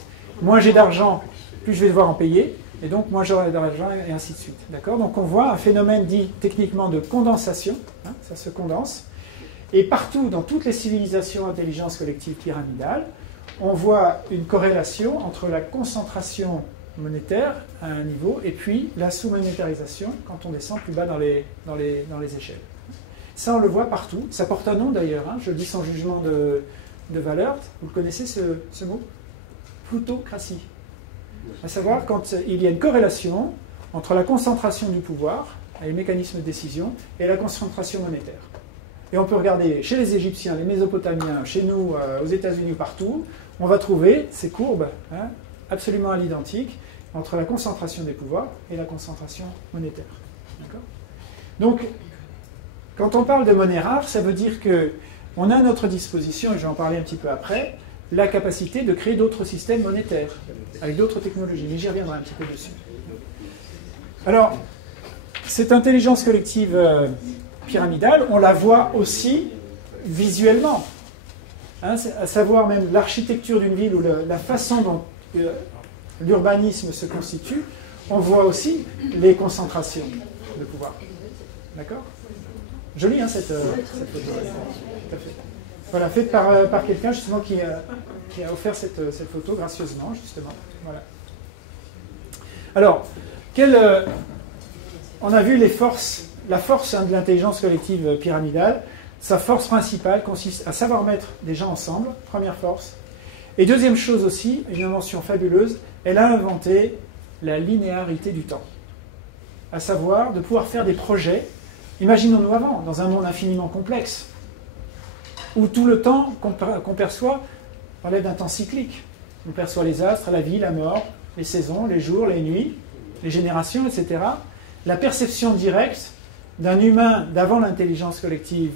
Moins j'ai d'argent, plus je vais devoir en payer, et donc moins j'aurai d'argent, et ainsi de suite. D'accord ? Donc, on voit un phénomène dit techniquement de condensation, ça se condense, et partout, dans toutes les civilisations intelligence collective pyramidale, on voit une corrélation entre la concentration monétaire à un niveau et puis la sous-monétarisation quand on descend plus bas dans les échelles. Ça, on le voit partout. Ça porte un nom d'ailleurs. Je le dis sans jugement de valeur. Vous le connaissez ce mot? Plutocratie. À savoir quand il y a une corrélation entre la concentration du pouvoir, les mécanismes de décision, et la concentration monétaire. Et on peut regarder chez les Égyptiens, les Mésopotamiens, chez nous, aux États-Unis, partout, on va trouver ces courbes absolument à l'identique entre la concentration des pouvoirs et la concentration monétaire. Donc, quand on parle de monnaie rare, ça veut dire qu'on a à notre disposition, et je vais en parler un petit peu après, la capacité de créer d'autres systèmes monétaires, avec d'autres technologies, mais j'y reviendrai un petit peu dessus. Alors, cette intelligence collective pyramidale, on la voit aussi visuellement, à savoir même l'architecture d'une ville ou la façon dont l'urbanisme se constitue, on voit aussi les concentrations de pouvoir. D'accord ? Jolie, cette photo. Tout à fait. Voilà, faite par quelqu'un justement qui a offert cette photo gracieusement, justement. Voilà. Alors, on a vu la force de l'intelligence collective pyramidale. Sa force principale consiste à savoir mettre des gens ensemble, première force. Et deuxième chose aussi, une invention fabuleuse, elle a inventé la linéarité du temps. À savoir de pouvoir faire des projets. Imaginons-nous avant, dans un monde infiniment complexe, où tout le temps qu'on perçoit relève d'un temps cyclique. On perçoit les astres, la vie, la mort, les saisons, les jours, les nuits, les générations, etc. La perception directe d'un humain d'avant l'intelligence collective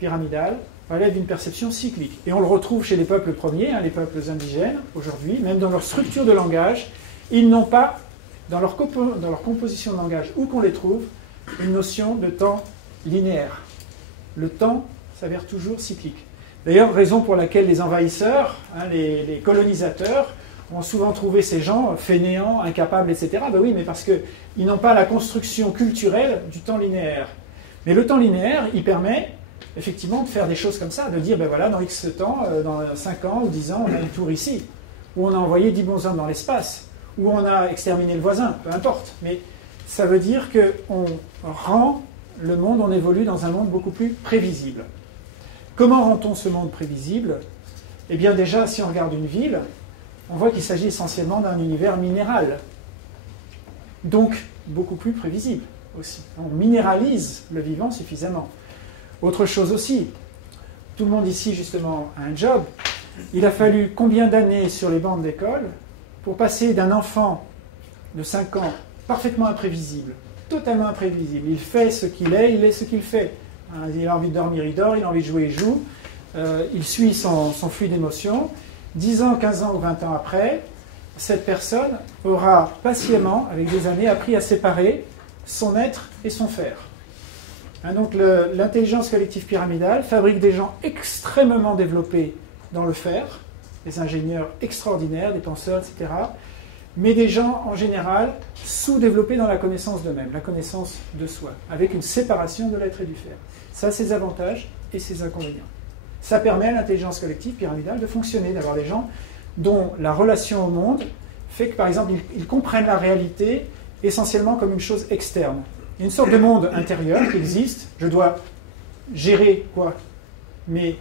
pyramidale relève d'une perception cyclique. Et on le retrouve chez les peuples premiers, les peuples indigènes, aujourd'hui, même dans leur structure de langage, ils n'ont pas, dans leur composition de langage, où qu'on les trouve, une notion de temps linéaire. Le temps s'avère toujours cyclique. D'ailleurs, raison pour laquelle les envahisseurs, les colonisateurs, ont souvent trouvé ces gens fainéants, incapables, etc. Ben oui, mais parce qu'ils n'ont pas la construction culturelle du temps linéaire. Mais le temps linéaire, il permet effectivement de faire des choses comme ça, de dire, ben voilà, dans X temps, dans 5 ans ou 10 ans, on a une tour ici, où on a envoyé 10 bonshommes dans l'espace, ou on a exterminé le voisin, peu importe. Mais ça veut dire qu'on rend le monde, on évolue dans un monde beaucoup plus prévisible. Comment rend-on ce monde prévisible? Eh bien déjà, si on regarde une ville, on voit qu'il s'agit essentiellement d'un univers minéral. Donc, beaucoup plus prévisible aussi. On minéralise le vivant suffisamment. Autre chose aussi, tout le monde ici justement a un job. Il a fallu combien d'années sur les bancs d'école pour passer d'un enfant de 5 ans parfaitement imprévisible, totalement imprévisible. Il fait ce qu'il est, il est ce qu'il fait. Il a envie de dormir, il dort, il a envie de jouer, il joue. Il suit son flux d'émotions. 10 ans, 15 ans ou 20 ans après, cette personne aura patiemment, avec des années, appris à séparer son être et son faire. Donc l'intelligence collective pyramidale fabrique des gens extrêmement développés dans le faire, des ingénieurs extraordinaires, des penseurs, etc., mais des gens en général sous-développés dans la connaissance d'eux-mêmes, la connaissance de soi, avec une séparation de l'être et du faire. Ça a ses avantages et ses inconvénients. Ça permet à l'intelligence collective pyramidale de fonctionner, d'avoir des gens dont la relation au monde fait que, par exemple, ils comprennent la réalité essentiellement comme une chose externe. Il y a une sorte de monde intérieur qui existe. Je dois gérer quoi? Mes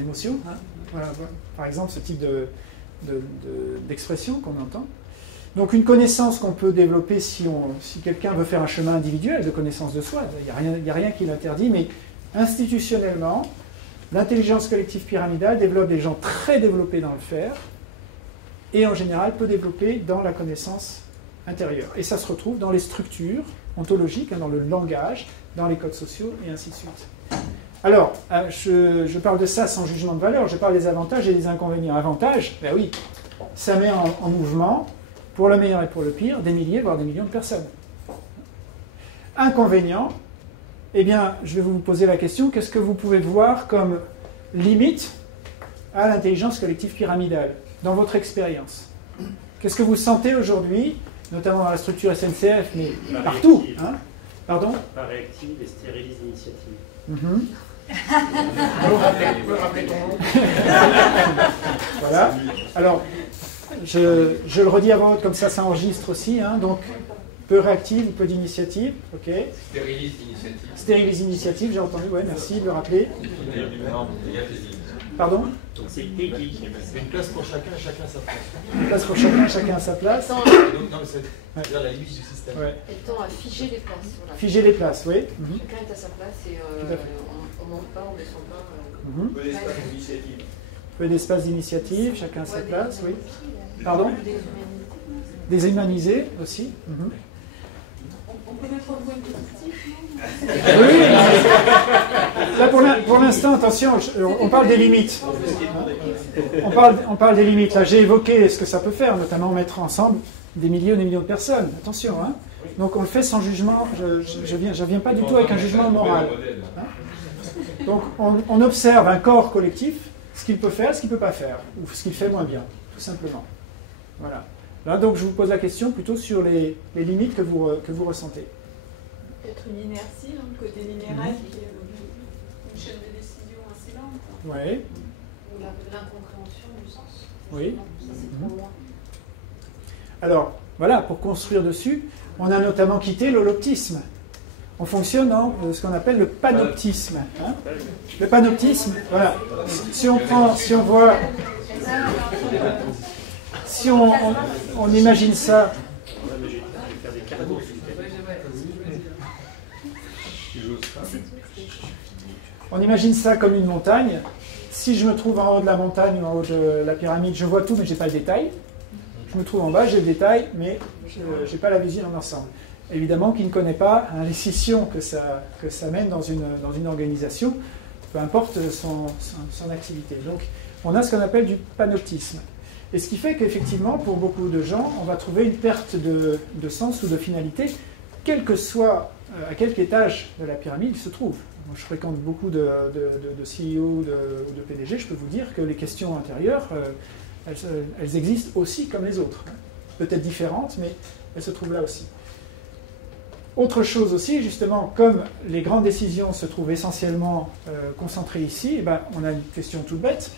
émotions. Hein, voilà, par exemple, ce type d'expression qu'on entend. Donc une connaissance qu'on peut développer si quelqu'un veut faire un chemin individuel de connaissance de soi. Il n'y a rien qui l'interdit, mais institutionnellement, l'intelligence collective pyramidale développe des gens très développés dans le faire et en général peu développés dans la connaissance intérieure. Et ça se retrouve dans les structures ontologiques, dans le langage, dans les codes sociaux et ainsi de suite. Alors, je parle de ça sans jugement de valeur, je parle des avantages et des inconvénients. Avantages, ben oui, ça met en mouvement, pour le meilleur et pour le pire, des milliers, voire des millions de personnes. Inconvénients, eh bien, je vais vous poser la question, qu'est-ce que vous pouvez voir comme limite à l'intelligence collective pyramidale, dans votre expérience? Qu'est-ce que vous sentez aujourd'hui, notamment dans la structure SNCF, mais partout, hein? Pardon? Pas réactive et stérilise l'initiative. Rappeler ton nom. Voilà. Alors, je le redis à voix haute, comme ça enregistre aussi. Hein, donc, peu réactive ou peu d'initiative. Ok. Stérilise l'initiative. Stérilise l'initiative, j'ai entendu. Ouais, merci de le rappeler. Pardon? C'est éthique. C'est une place pour chacun, chacun à sa place. Une place pour chacun, chacun à sa place. Non, mais c'est la limite du système. Ouais. Elle tend à figer les places. Voilà. Figer les places, oui. Chacun est à sa place et Tout à fait. on ne monte pas, on ne descend pas. Peu d'espace d'initiative. Peu d'espace d'initiative, chacun à sa Ouais, place, oui. des- Pardon? Déshumanisé aussi. On peut mettre un point positif, Oui, là pour l'instant, attention, on parle des limites. On parle des limites. Là, j'ai évoqué ce que ça peut faire, notamment mettre ensemble des milliers ou des millions de personnes. Attention, hein. Donc on le fait sans jugement. Je viens pas du tout avec un jugement moral. Hein. Donc on observe un corps collectif, ce qu'il peut faire, ce qu'il ne peut pas faire, ou ce qu'il fait moins bien, tout simplement. Voilà. Là, donc, je vous pose la question plutôt sur les limites que vous ressentez. Peut-être une inertie, hein, le côté linéaire, qui est une chaîne de décision assez lente. Oui. Ou l'incompréhension du sens. Oui. Ça, c'est trop loin. Alors, voilà, pour construire dessus, on a notamment quitté l'holoptisme. On fonctionne dans ce qu'on appelle le panoptisme. Hein. Le panoptisme, voilà. Si on imagine ça. On imagine ça comme une montagne. Si je me trouve en haut de la montagne ou en haut de la pyramide, je vois tout, mais je n'ai pas le détail. Je me trouve en bas, j'ai le détail, mais je n'ai pas la vision en ensemble. Évidemment, qui ne connaît pas les scissions que ça mène dans une organisation, peu importe son activité. Donc, on a ce qu'on appelle du panoptisme. Et ce qui fait qu'effectivement, pour beaucoup de gens, on va trouver une perte de sens ou de finalité, quel que soit à quel étage de la pyramide il se trouve. Moi, je fréquente beaucoup de CEO ou de PDG, je peux vous dire que les questions intérieures, elles existent aussi comme les autres. Peut-être différentes, mais elles se trouvent là aussi. Autre chose aussi, justement, comme les grandes décisions se trouvent essentiellement concentrées ici, eh ben, on a une question toute bête.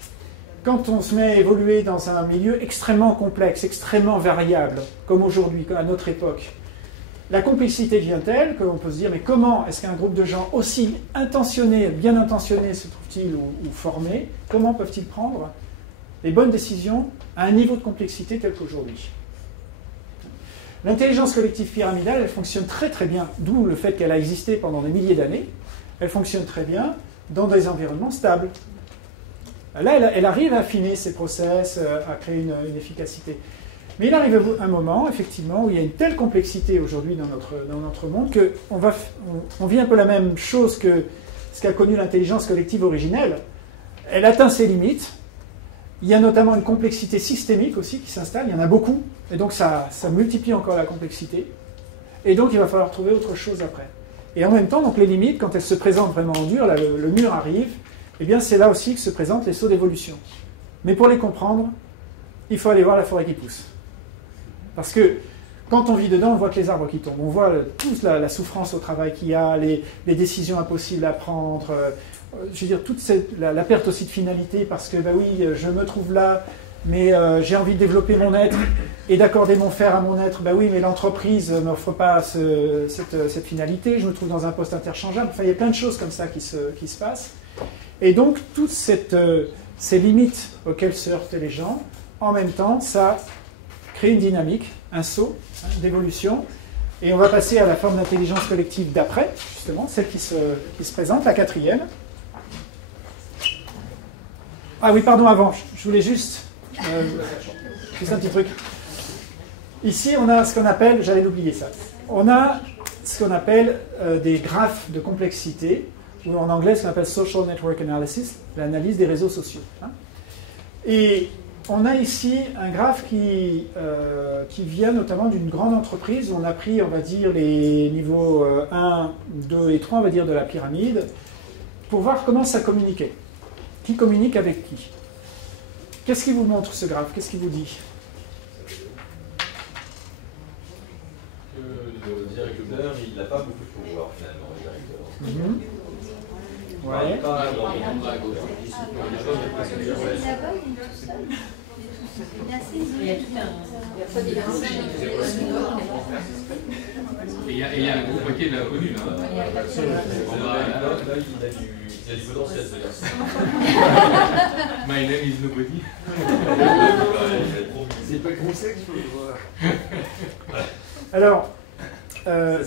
quand on se met à évoluer dans un milieu extrêmement complexe, extrêmement variable, comme aujourd'hui, à notre époque, la complexité devient telle qu'on peut se dire, mais comment est-ce qu'un groupe de gens aussi intentionnés, bien intentionnés se trouve-t-il ou formés, comment peuvent-ils prendre les bonnes décisions à un niveau de complexité tel qu'aujourd'hui? L'intelligence collective pyramidale, elle fonctionne très très bien, d'où le fait qu'elle a existé pendant des milliers d'années. Elle fonctionne très bien dans des environnements stables. Là, elle arrive à affiner ses process, à créer une efficacité. Mais il arrive un moment, effectivement, où il y a une telle complexité aujourd'hui dans notre monde qu'on vit un peu la même chose que ce qu'a connu l'intelligence collective originelle. Elle atteint ses limites. Il y a notamment une complexité systémique aussi qui s'installe. Il y en a beaucoup. Et donc ça multiplie encore la complexité. Et donc il va falloir trouver autre chose après. Et en même temps, donc les limites, quand elles se présentent vraiment en dur, là, le mur arrive, eh bien c'est là aussi que se présentent les sauts d'évolution. Mais pour les comprendre, il faut aller voir la forêt qui pousse. Parce que quand on vit dedans, on voit que les arbres qui tombent. On voit toute la souffrance au travail qu'il y a, les décisions impossibles à prendre, je veux dire, toute la perte aussi de finalité, parce que, bah oui, je me trouve là, mais j'ai envie de développer mon être et d'accorder mon faire à mon être. Bah oui, mais l'entreprise ne m'offre pas cette finalité, je me trouve dans un poste interchangeable. Enfin, il y a plein de choses comme ça qui se passent. Et donc, toutes ces limites auxquelles se heurtent les gens, en même temps, ça crée une dynamique, un saut d'évolution. Et on va passer à la forme d'intelligence collective d'après, justement, celle qui se présente, la quatrième. Ah oui, pardon, avant, je voulais juste un petit truc. Ici, on a ce qu'on appelle, j'allais l'oublier ça, on a ce qu'on appelle des graphes de complexité, ou en anglais ce qu'on appelle Social Network Analysis, l'analyse des réseaux sociaux. Et on a ici un graphe qui vient notamment d'une grande entreprise où on a pris, on va dire, les niveaux 1, 2 et 3, on va dire, de la pyramide, pour voir comment ça communiquait. Qui communique avec qui? Qu'est-ce qui vous montre ce graphe? Qu'est-ce qu'il vous dit? Que le directeur, il n'a pas beaucoup de pouvoir finalement, le directeur. Ouais. Et il y a un gros paquet de l'inconnu. Il a du potentiel, c'est-à-dire. My name is nobody. C'est pas gros sexe, faut le voir. Alors,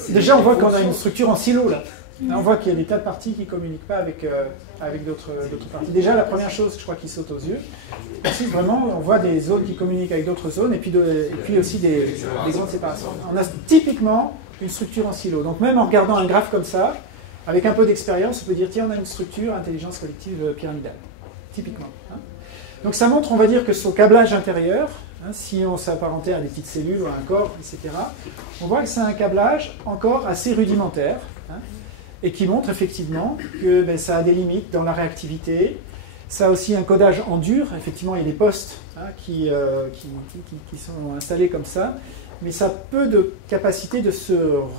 déjà, on voit qu'on a une structure en silo, là. Là, on voit qu'il y a des tas de parties qui ne communiquent pas avec d'autres parties. Déjà, la première chose, je crois, qui saute aux yeux, c'est vraiment, on voit des zones qui communiquent avec d'autres zones, et puis aussi des grandes séparations. On a typiquement une structure en silo. Donc même en regardant un graphe comme ça, avec un peu d'expérience, on peut dire, tiens, on a une structure intelligence collective pyramidale. Typiquement. Donc ça montre, on va dire, que son câblage intérieur, si on s'apparentait à des petites cellules ou à un corps, etc., on voit que c'est un câblage encore assez rudimentaire, et qui montre effectivement que ça a des limites dans la réactivité. Ça a aussi un codage en dur. Effectivement, il y a des postes qui sont installés comme ça, mais ça a peu de capacité de se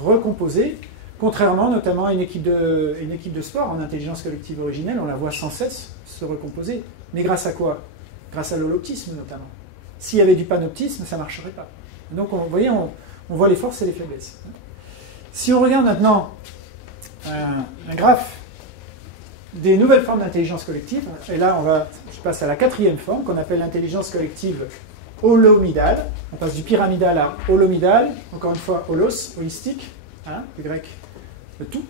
recomposer, contrairement notamment à une équipe de sport. En intelligence collective originelle, on la voit sans cesse se recomposer. Mais grâce à quoi? Grâce à l'holoptisme notamment. S'il y avait du panoptisme, ça ne marcherait pas. Donc, vous voyez, on voit les forces et les faiblesses. Si on regarde maintenant un graphe des nouvelles formes d'intelligence collective, et là, je passe à la quatrième forme, qu'on appelle l'intelligence collective holomidale. On passe du pyramidal à holomidal, encore une fois, holos, holistique, le grec, le tout.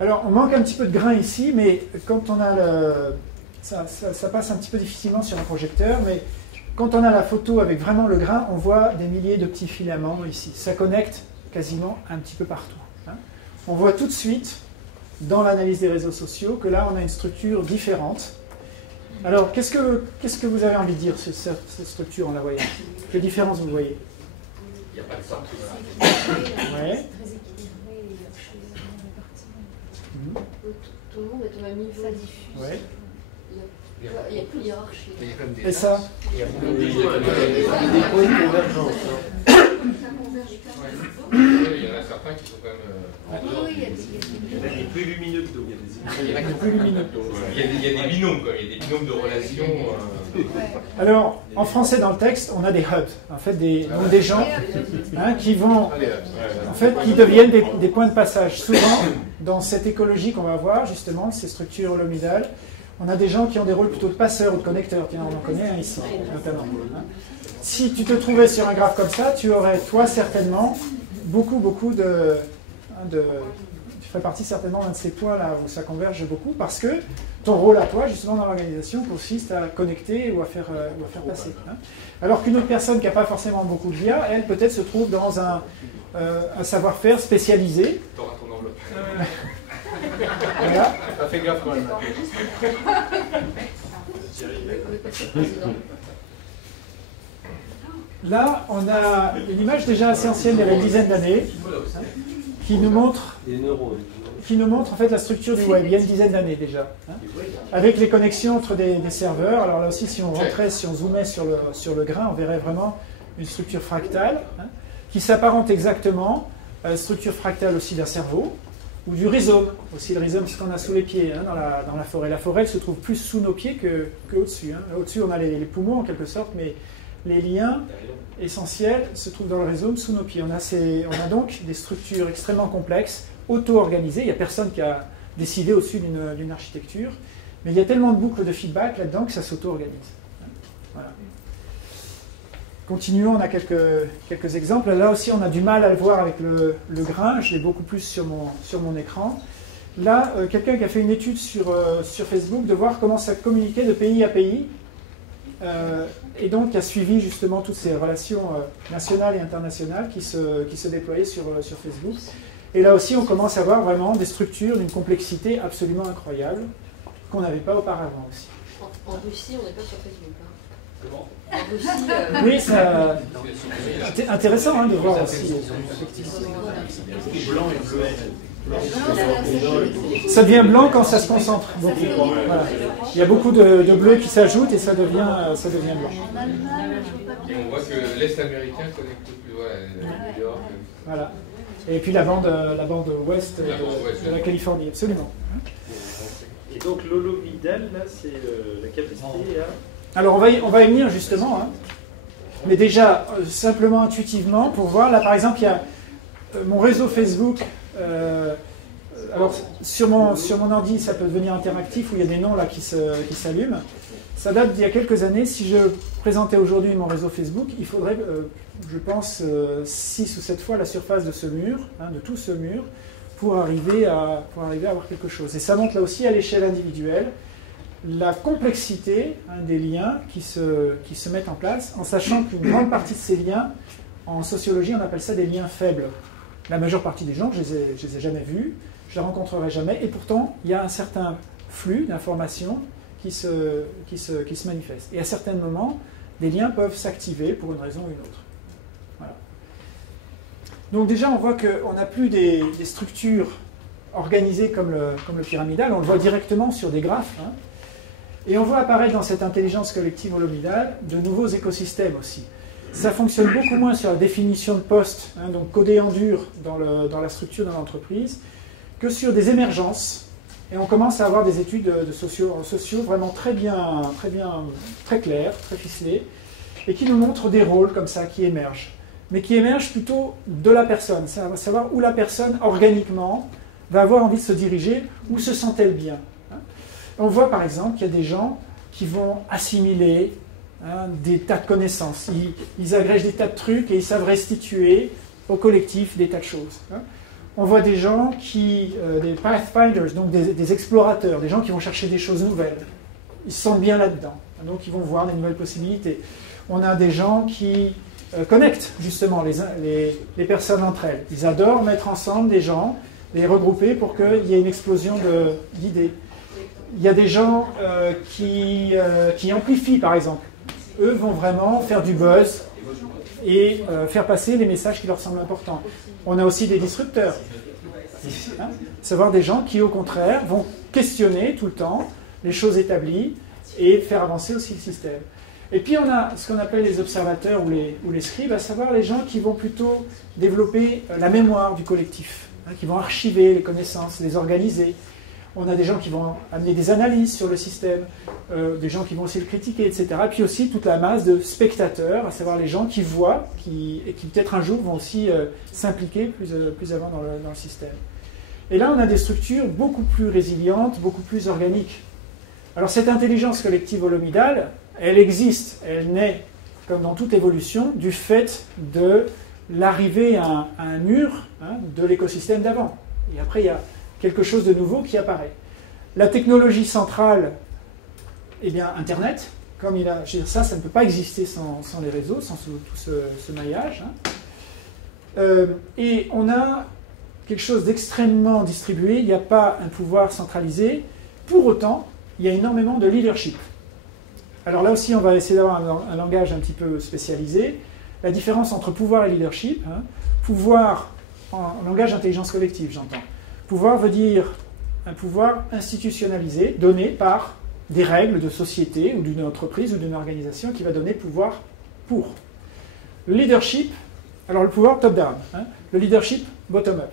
Alors, on manque un petit peu de grain ici, mais quand on a ça passe un petit peu difficilement sur un projecteur, mais quand on a la photo avec vraiment le grain, on voit des milliers de petits filaments ici. Ça connecte quasiment un petit peu partout. On voit tout de suite, dans l'analyse des réseaux sociaux, que là, on a une structure différente. Alors, qu'est-ce que vous avez envie de dire sur cette structure en la voyant? Quelle différence vous voyez? Il n'y a pas de centre. Ouais. Tout le monde est au même niveau. Ça diffuse. Ouais. Il n'y a plus de hiérarchie. Et ça? Il y a des points de convergence. Il y en a certains qui sont quand même. Oui, il y a Il y en a des plus lumineux que d'autres. Il y en a qui sont plus lumineux. Il y a des binômes, quoi. Il y a des binômes de relations. Alors, en français, dans le texte, on a des hubs, en fait, des gens qui vont, en fait, qui deviennent des points de passage. Souvent, dans cette écologie qu'on va voir, justement, ces structures holomidales, on a des gens qui ont des rôles plutôt de passeurs ou de connecteurs. Tiens, on en connaît un ici, notamment. Si tu te trouvais sur un graphe comme ça, tu aurais, toi, certainement, beaucoup de tu ferais partie certainement d'un de ces points là où ça converge beaucoup, parce que ton rôle à toi, justement, dans l'organisation, consiste à connecter ou à faire passer. Alors qu'une autre personne qui n'a pas forcément beaucoup de liens, elle, peut-être se trouve dans un savoir-faire spécialisé. T'auras ton enveloppe. Voilà. Fais gaffe quand même. Là, on a une image déjà assez ancienne, il y a une dizaine d'années, qui nous montre en fait la structure du web, il y a une dizaine d'années déjà, avec les connexions entre des serveurs. Alors là aussi, si on rentrait, si on zoomait sur le grain, on verrait vraiment une structure fractale, qui s'apparente exactement à la structure fractale aussi d'un cerveau, ou du rhizome. Aussi le rhizome, c'est ce qu'on a sous les pieds dans la forêt. La forêt, elle se trouve plus sous nos pieds qu'au-dessus. Au-dessus, on a les poumons en quelque sorte, mais les liens essentiels se trouvent dans le rhizome sous nos pieds. On a donc des structures extrêmement complexes, auto-organisées. Il n'y a personne qui a décidé au-dessus d'une architecture, mais il y a tellement de boucles de feedback là-dedans que ça s'auto-organise. Voilà. Continuons, on a quelques exemples. Là aussi, on a du mal à le voir avec le grain. Je l'ai beaucoup plus sur mon écran. Là, quelqu'un qui a fait une étude sur Facebook de voir comment ça communiquait de pays à pays. Et donc qui a suivi justement toutes ces relations nationales et internationales qui se déployaient sur Facebook. Et là aussi, on commence à voir vraiment des structures d'une complexité absolument incroyable qu'on n'avait pas auparavant aussi. En Russie, on n'est pas sur Facebook. Comment ? En Russie, Oui, ça... c'est intéressant de voir aussi. Blanc et bleu. Ça devient blanc quand ça se concentre beaucoup. Voilà. Il y a beaucoup de bleu qui s'ajoutent et ça devient blanc. Et on voit que l'Est américain connecte plus. New York. Voilà. Et puis la bande ouest de la Californie, absolument. Et donc l'holomidal, là, c'est la capacité à... Alors on va y venir justement. Mais déjà, simplement intuitivement, pour voir, là par exemple, il y a mon réseau Facebook. Alors sur mon ordi, ça peut devenir interactif, où il y a des noms là qui s'allument. Ça date d'il y a quelques années. Si je présentais aujourd'hui mon réseau Facebook, il faudrait, je pense, 6 ou 7 fois la surface de ce mur, de tout ce mur, pour arriver à avoir quelque chose. Et ça montre là aussi à l'échelle individuelle la complexité des liens qui se mettent en place, en sachant qu'une grande partie de ces liens, en sociologie, on appelle ça des liens faibles. La majeure partie des gens, je les ai jamais vus, je les rencontrerai jamais, et pourtant, il y a un certain flux d'informations qui se manifeste. Et à certains moments, des liens peuvent s'activer pour une raison ou une autre. Voilà. Donc déjà, on voit qu'on n'a plus des structures organisées comme le pyramidal, on le voit directement sur des graphes. Et on voit apparaître dans cette intelligence collective holomidale de nouveaux écosystèmes aussi. Ça fonctionne beaucoup moins sur la définition de postes, donc codé en dur dans la structure de l'entreprise, que sur des émergences. Et on commence à avoir des études de sociaux vraiment très claires, très ficelées, et qui nous montrent des rôles comme ça qui émergent. Mais qui émergent plutôt de la personne, savoir où la personne, organiquement, va avoir envie de se diriger, où se sent-elle bien. On voit par exemple qu'il y a des gens qui vont assimiler des tas de connaissances. Ils agrègent des tas de trucs et ils savent restituer au collectif des tas de choses. On voit des gens des pathfinders, donc des explorateurs, des gens qui vont chercher des choses nouvelles. Ils se sentent bien là-dedans, donc ils vont voir des nouvelles possibilités. On a des gens qui connectent justement les personnes entre elles. Ils adorent mettre ensemble des gens, les regrouper pour qu'il y ait une explosion d'idées. Il y a des gens qui amplifient, par exemple. Eux vont vraiment faire du buzz et faire passer les messages qui leur semblent importants. On a aussi des disrupteurs. Savoir des gens qui, au contraire, vont questionner tout le temps les choses établies et faire avancer aussi le système. Et puis on a ce qu'on appelle les observateurs ou les scribes, à savoir les gens qui vont plutôt développer la mémoire du collectif, hein, qui vont archiver les connaissances, les organiser. On a des gens qui vont amener des analyses sur le système, des gens qui vont aussi le critiquer, etc. Et puis aussi toute la masse de spectateurs, à savoir les gens qui voient et qui peut-être un jour vont aussi s'impliquer plus avant dans le système. Et là, on a des structures beaucoup plus résilientes, beaucoup plus organiques. Alors cette intelligence collective holomidale, elle existe, elle naît, comme dans toute évolution, du fait de l'arrivée à un mur, hein, de l'écosystème d'avant. Et après, il y a quelque chose de nouveau qui apparaît. La technologie centrale, eh bien, Internet, comme je veux dire, ça ne peut pas exister sans les réseaux, sans tout ce maillage. Hein. Et on a quelque chose d'extrêmement distribué, il n'y a pas un pouvoir centralisé. Pour autant, il y a énormément de leadership. Alors là aussi, on va essayer d'avoir un langage un petit peu spécialisé. La différence entre pouvoir et leadership, hein. Pouvoir, en langage intelligence collective, j'entends. Pouvoir veut dire un pouvoir institutionnalisé, donné par des règles de société ou d'une entreprise ou d'une organisation qui va donner le pouvoir pour. Le leadership, alors le pouvoir top-down, hein. Le leadership bottom-up.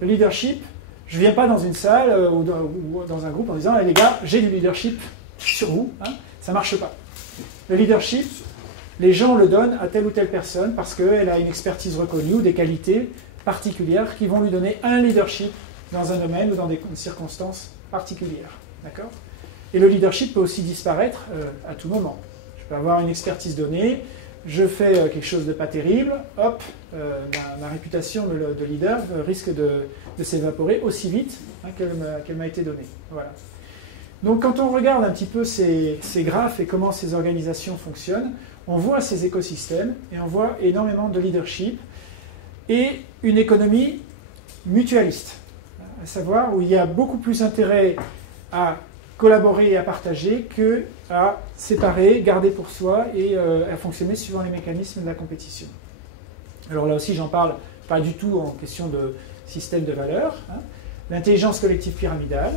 Le leadership, je ne viens pas dans une salle ou dans un groupe en disant hey, les gars, j'ai du leadership sur vous, hein. Ça ne marche pas. Le leadership, les gens le donnent à telle ou telle personne parce qu'elle a une expertise reconnue ou des qualités particulières qui vont lui donner un leadership dans un domaine ou dans des circonstances particulières. D'accord ? Et le leadership peut aussi disparaître à tout moment. Je peux avoir une expertise donnée, je fais quelque chose de pas terrible, hop, ma réputation de leader risque de s'évaporer aussi vite, hein, qu'elle m'a été donnée. Voilà. Donc quand on regarde un petit peu ces graphes et comment ces organisations fonctionnent, on voit ces écosystèmes et on voit énormément de leadership et une économie mutualiste, à savoir où il y a beaucoup plus intérêt à collaborer et à partager qu'à séparer, garder pour soi et à fonctionner suivant les mécanismes de la compétition. Alors là aussi, j'en parle pas du tout en question de système de valeurs. Hein. L'intelligence collective pyramidale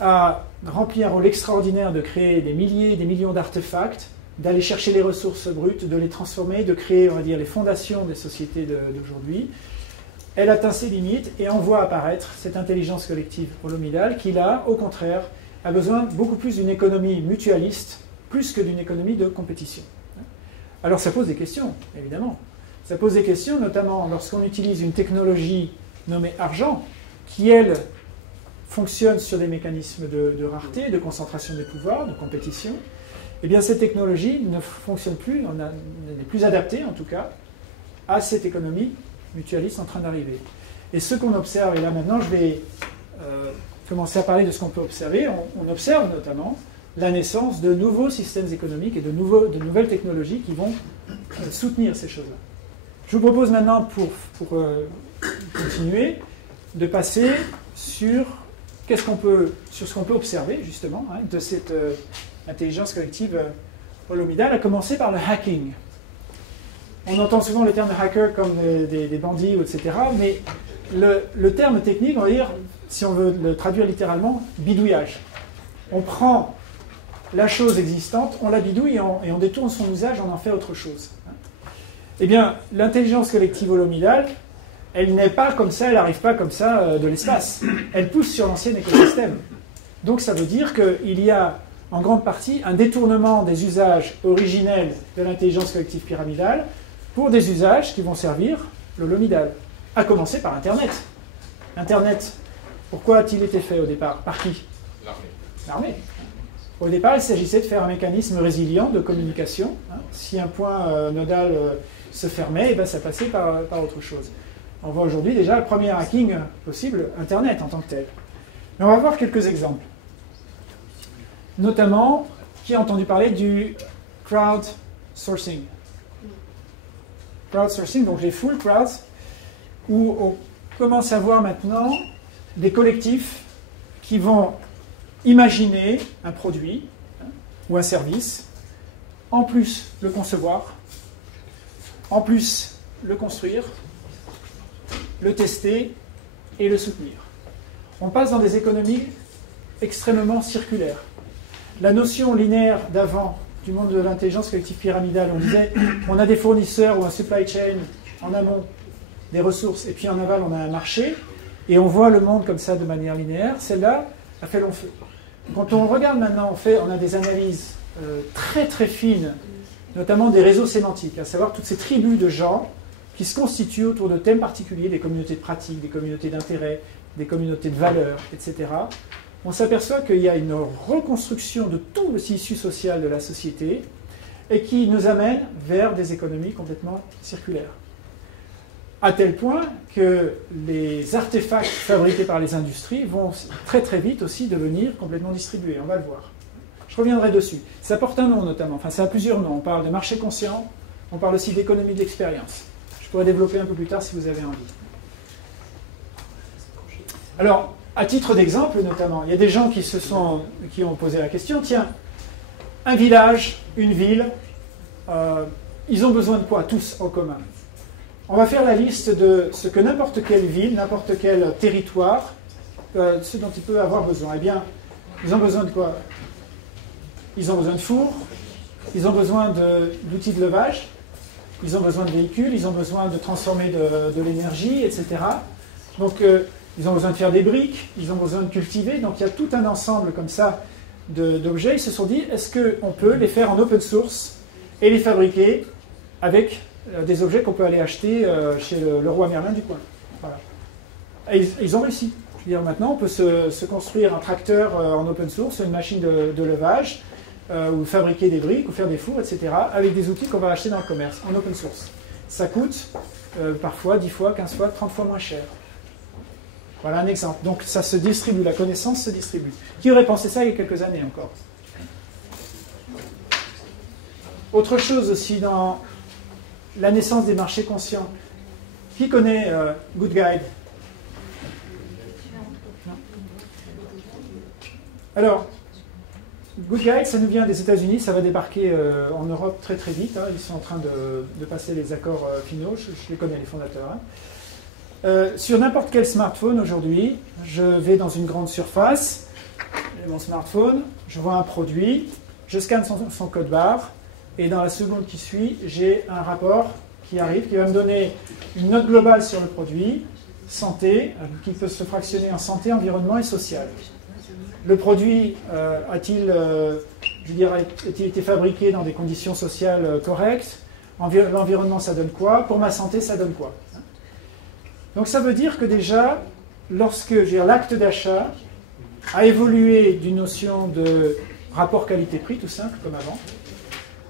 a rempli un rôle extraordinaire de créer des milliers et des millions d'artefacts, d'aller chercher les ressources brutes, de les transformer, de créer, on va dire, les fondations des sociétés d'aujourd'hui. Elle atteint ses limites et on voit apparaître cette intelligence collective holomidale qui, là, au contraire, a besoin beaucoup plus d'une économie mutualiste, plus que d'une économie de compétition. Alors ça pose des questions, évidemment. Ça pose des questions, notamment lorsqu'on utilise une technologie nommée argent, qui, elle, fonctionne sur des mécanismes de rareté, de concentration des pouvoirs, de compétition. Eh bien, cette technologie ne fonctionne plus, n'est plus adaptée, en tout cas, à cette économie mutualiste en train d'arriver. Et ce qu'on observe, et là maintenant je vais commencer à parler de ce qu'on peut observer, on observe notamment la naissance de nouveaux systèmes économiques et de nouvelles technologies qui vont soutenir ces choses-là. Je vous propose maintenant, pour continuer, de passer sur ce qu'on peut observer, justement, hein, de cette intelligence collective holomidale, à commencer par le hacking. On entend souvent le terme de hacker comme des bandits, etc., mais le terme technique, on va dire, si on veut le traduire littéralement, bidouillage. On prend la chose existante, on la bidouille et on détourne son usage, on en fait autre chose. Eh bien, l'intelligence collective holomidale, elle n'est pas comme ça, elle n'arrive pas comme ça de l'espace. Elle pousse sur l'ancien écosystème. Donc ça veut dire qu'il y a en grande partie un détournement des usages originels de l'intelligence collective pyramidale pour des usages qui vont servir l'holomidal. À commencer par Internet. Internet, pourquoi a-t-il été fait au départ? Par qui? L'armée. Au départ, il s'agissait de faire un mécanisme résilient de communication. Hein. Si un point nodal se fermait, eh ben, ça passait par autre chose. On voit aujourd'hui déjà le premier hacking possible, Internet en tant que tel. Mais on va voir quelques exemples. Notamment, qui a entendu parler du crowdsourcing. Crowdsourcing, donc les full crowds, où on commence à voir maintenant des collectifs qui vont imaginer un produit ou un service, en plus le concevoir, en plus le construire, le tester et le soutenir. On passe dans des économies extrêmement circulaires. La notion linéaire d'avant du monde de l'intelligence collective pyramidale. On disait, on a des fournisseurs ou un supply chain en amont, des ressources, et puis en aval, on a un marché, et on voit le monde comme ça de manière linéaire. Celle-là a fait long feu. Quand on regarde maintenant, on a des analyses très très fines, notamment des réseaux sémantiques, à savoir toutes ces tribus de gens qui se constituent autour de thèmes particuliers, des communautés de pratiques, des communautés d'intérêt, des communautés de valeurs, etc. On s'aperçoit qu'il y a une reconstruction de tout le tissu social de la société et qui nous amène vers des économies complètement circulaires. À tel point que les artefacts fabriqués par les industries vont très très vite aussi devenir complètement distribués, on va le voir. Je reviendrai dessus. Ça porte un nom notamment, enfin ça a plusieurs noms. On parle de marché conscient, on parle aussi d'économie de l'expérience. Je pourrais développer un peu plus tard si vous avez envie. Alors, à titre d'exemple notamment, il y a des gens qui ont posé la question, tiens, un village, une ville, ils ont besoin de quoi tous en commun? On va faire la liste de ce que n'importe quelle ville, n'importe quel territoire, ce dont il peut avoir besoin. Eh bien, ils ont besoin de quoi? Ils ont besoin de fours, ils ont besoin d'outils de levage, ils ont besoin de véhicules, ils ont besoin de transformer de l'énergie, etc. Donc, ils ont besoin de faire des briques, ils ont besoin de cultiver. Donc, il y a tout un ensemble comme ça d'objets. Ils se sont dit, est-ce qu'on peut les faire en open source et les fabriquer avec des objets qu'on peut aller acheter chez le roi Merlin du coin. Voilà. Et ils ont réussi. Je veux dire, maintenant, on peut se construire un tracteur en open source, une machine de levage, ou fabriquer des briques, ou faire des fours, etc., avec des outils qu'on va acheter dans le commerce, en open source. Ça coûte parfois 10 fois, 15 fois, 30 fois moins cher. Voilà un exemple. Donc ça se distribue, la connaissance se distribue. Qui aurait pensé ça il y a quelques années encore? Autre chose aussi dans la naissance des marchés conscients. Qui connaît Good Guide? Non. Alors, Good Guide, ça nous vient des États-Unis, ça va débarquer en Europe très très vite. Hein. Ils sont en train de passer les accords finaux, je les connais, les fondateurs. Hein. Sur n'importe quel smartphone aujourd'hui, je vais dans une grande surface, j'ai mon smartphone, je vois un produit, je scanne son code barre, et dans la seconde qui suit, j'ai un rapport qui arrive, qui va me donner une note globale sur le produit, santé, qui peut se fractionner en santé, environnement et social. Le produit a-t-il été fabriqué dans des conditions sociales correctes? L'environnement, ça donne quoi? Pour ma santé, ça donne quoi? Donc ça veut dire que déjà, lorsque l'acte d'achat a évolué d'une notion de rapport qualité-prix, tout simple, comme avant,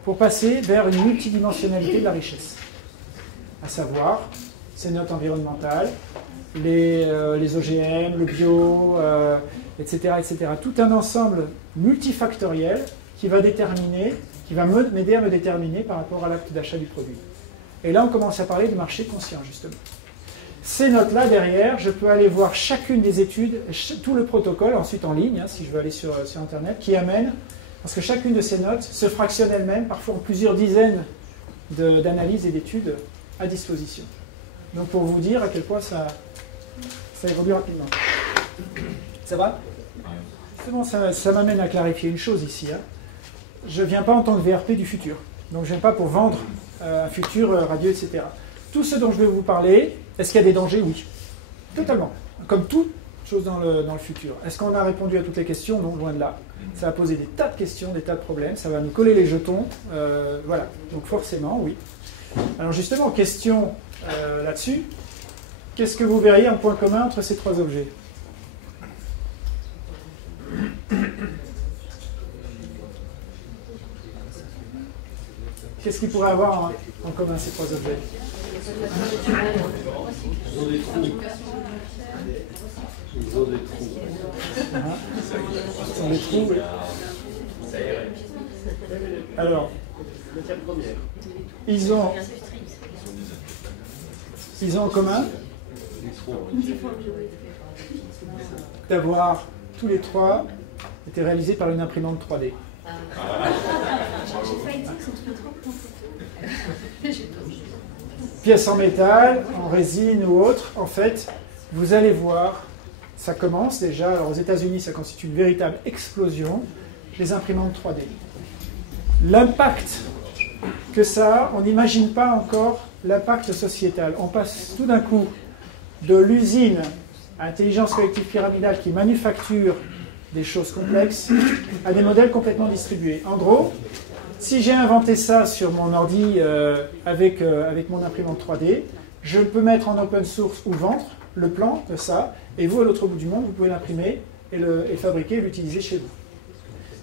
pour passer vers une multidimensionnalité de la richesse. À savoir, ces notes environnementales, les OGM, le bio, etc., etc. Tout un ensemble multifactoriel qui va m'aider à me déterminer par rapport à l'acte d'achat du produit. Et là, on commence à parler de marché conscient, justement. Ces notes-là, derrière, je peux aller voir chacune des études, tout le protocole, ensuite en ligne, hein, si je veux aller sur Internet, qui amène, parce que chacune de ces notes se fractionne elle-même, parfois en plusieurs dizaines d'analyses et d'études à disposition. Donc pour vous dire à quel point ça évolue rapidement. Ça va? C'est bon, ça m'amène à clarifier une chose ici. Hein. Je ne viens pas en tant que VRP du futur. Donc je ne viens pas pour vendre un futur radieux, etc. Tout ce dont je vais vous parler, est-ce qu'il y a des dangers? Oui. Totalement. Comme toute chose dans le futur. Est-ce qu'on a répondu à toutes les questions? Non, loin de là. Ça va poser des tas de questions, des tas de problèmes. Ça va nous coller les jetons. Voilà. Donc forcément, oui. Alors justement, question là-dessus. Qu'est-ce que vous verriez en point commun entre ces trois objets? Qu'est-ce qu'il pourrait avoir en commun ces trois objets? Ils ont des trous. Ils ont des trous. Ils ont des trous, oui. Alors, ils ont en commun d'avoir tous les trois été réalisés par une imprimante 3D. Pièces en métal, en résine ou autre, en fait, vous allez voir, ça commence déjà, alors aux États-Unis, ça constitue une véritable explosion, les imprimantes 3D. l'impact que ça a, on n'imagine pas encore l'impact sociétal. On passe tout d'un coup de l'usine à intelligence collective pyramidale qui manufacture des choses complexes à des modèles complètement distribués. En gros, si j'ai inventé ça sur mon ordi avec mon imprimante 3D, je peux mettre en open source ou vendre le plan de ça, et vous, à l'autre bout du monde, vous pouvez l'imprimer et le fabriquer et l'utiliser chez vous.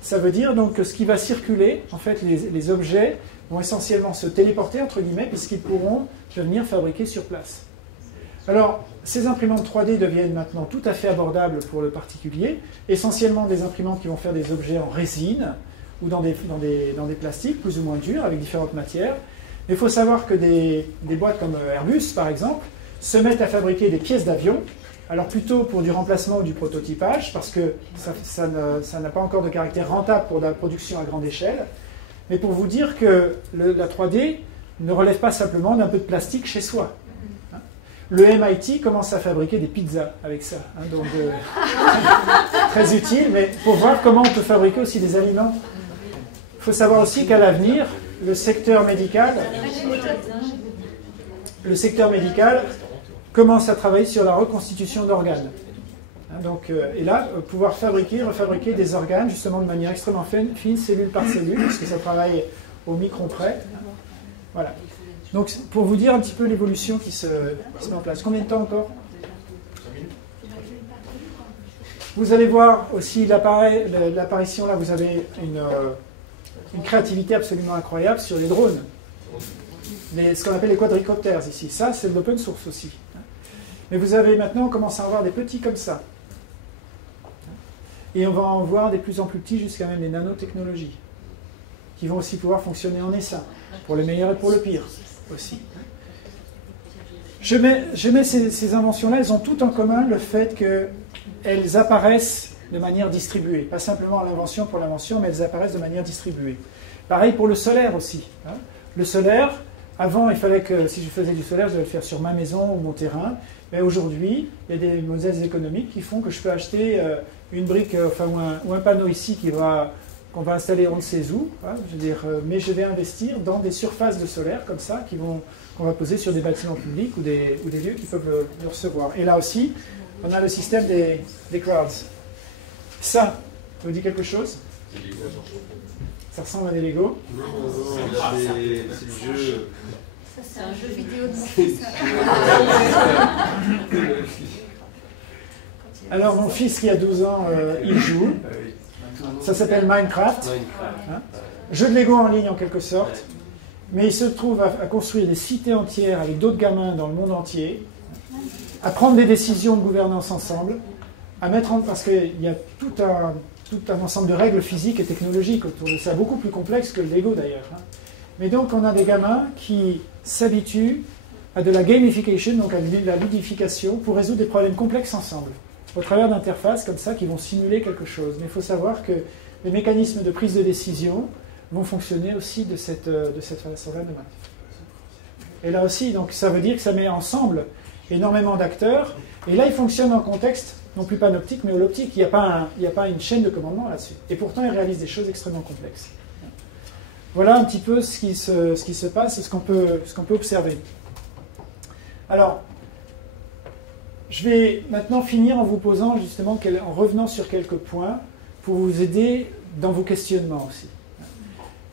Ça veut dire donc que ce qui va circuler, en fait, les objets vont essentiellement se téléporter, entre guillemets, puisqu'ils pourront devenir fabriqués sur place. Alors, ces imprimantes 3D deviennent maintenant tout à fait abordables pour le particulier, essentiellement des imprimantes qui vont faire des objets en résine ou dans des plastiques plus ou moins durs, avec différentes matières. Mais il faut savoir que des boîtes comme Airbus, par exemple, se mettent à fabriquer des pièces d'avion, alors plutôt pour du remplacement ou du prototypage, parce que ça n'a pas encore de caractère rentable pour la production à grande échelle, mais pour vous dire que la 3D ne relève pas simplement d'un peu de plastique chez soi. Le MIT commence à fabriquer des pizzas avec ça, donc très utile, mais pour voir comment on peut fabriquer aussi des aliments. Il faut savoir aussi qu'à l'avenir, le secteur médical commence à travailler sur la reconstitution d'organes. Et là, pouvoir refabriquer des organes justement de manière extrêmement fine, cellule par cellule, parce que ça travaille au micron près. Voilà. Donc, pour vous dire un petit peu l'évolution qui se met en place. Combien de temps encore? Vous allez voir aussi l'apparition, là, vous avez une créativité absolument incroyable sur les drones. Ce qu'on appelle les quadricoptères ici. Ça, c'est de l'open source aussi. Mais vous avez maintenant, on commence à en voir des petits comme ça. Et on va en voir des plus en plus petits jusqu'à même les nanotechnologies, qui vont aussi pouvoir fonctionner en essaim, pour le meilleur et pour le pire aussi. Je mets ces inventions-là, elles ont tout en commun le fait qu'elles apparaissent de manière distribuée. Pas simplement l'invention pour l'invention, mais elles apparaissent de manière distribuée. Pareil pour le solaire aussi. Le solaire, avant, il fallait que si je faisais du solaire, je devais le faire sur ma maison ou mon terrain. Mais aujourd'hui, il y a des modèles économiques qui font que je peux acheter une brique, ou un panneau ici qu'on va installer on ne sait où. Mais je vais investir dans des surfaces de solaire comme ça qu'on va poser sur des bâtiments publics ou des lieux qui peuvent le recevoir. Et là aussi, on a le système des crowds. Ça vous dit quelque chose? Ça ressemble à des Lego? C'est le jeu. Ça, c'est un jeu vidéo de mon fils. Alors, mon fils qui a 12 ans, il joue. Ça s'appelle Minecraft. Jeu de Lego en ligne en quelque sorte. Mais il se trouve à construire des cités entières avec d'autres gamins dans le monde entier, à prendre des décisions de gouvernance ensemble, parce qu'il y a tout un ensemble de règles physiques et technologiques autour de ça, beaucoup plus complexe que le Lego d'ailleurs. Mais donc on a des gamins qui s'habituent à de la gamification, donc à de la ludification, pour résoudre des problèmes complexes ensemble, au travers d'interfaces comme ça qui vont simuler quelque chose. Mais il faut savoir que les mécanismes de prise de décision vont fonctionner aussi de cette façon-là demain. Et là aussi, donc ça veut dire que ça met ensemble énormément d'acteurs, et là il fonctionne en contexte non plus panoptique mais holoptique. Il n'y a pas une chaîne de commandement là-dessus. Et pourtant, il réalise des choses extrêmement complexes. Voilà un petit peu ce qui se passe et ce qu'on peut observer. Alors, je vais maintenant finir en vous posant justement, en revenant sur quelques points pour vous aider dans vos questionnements aussi.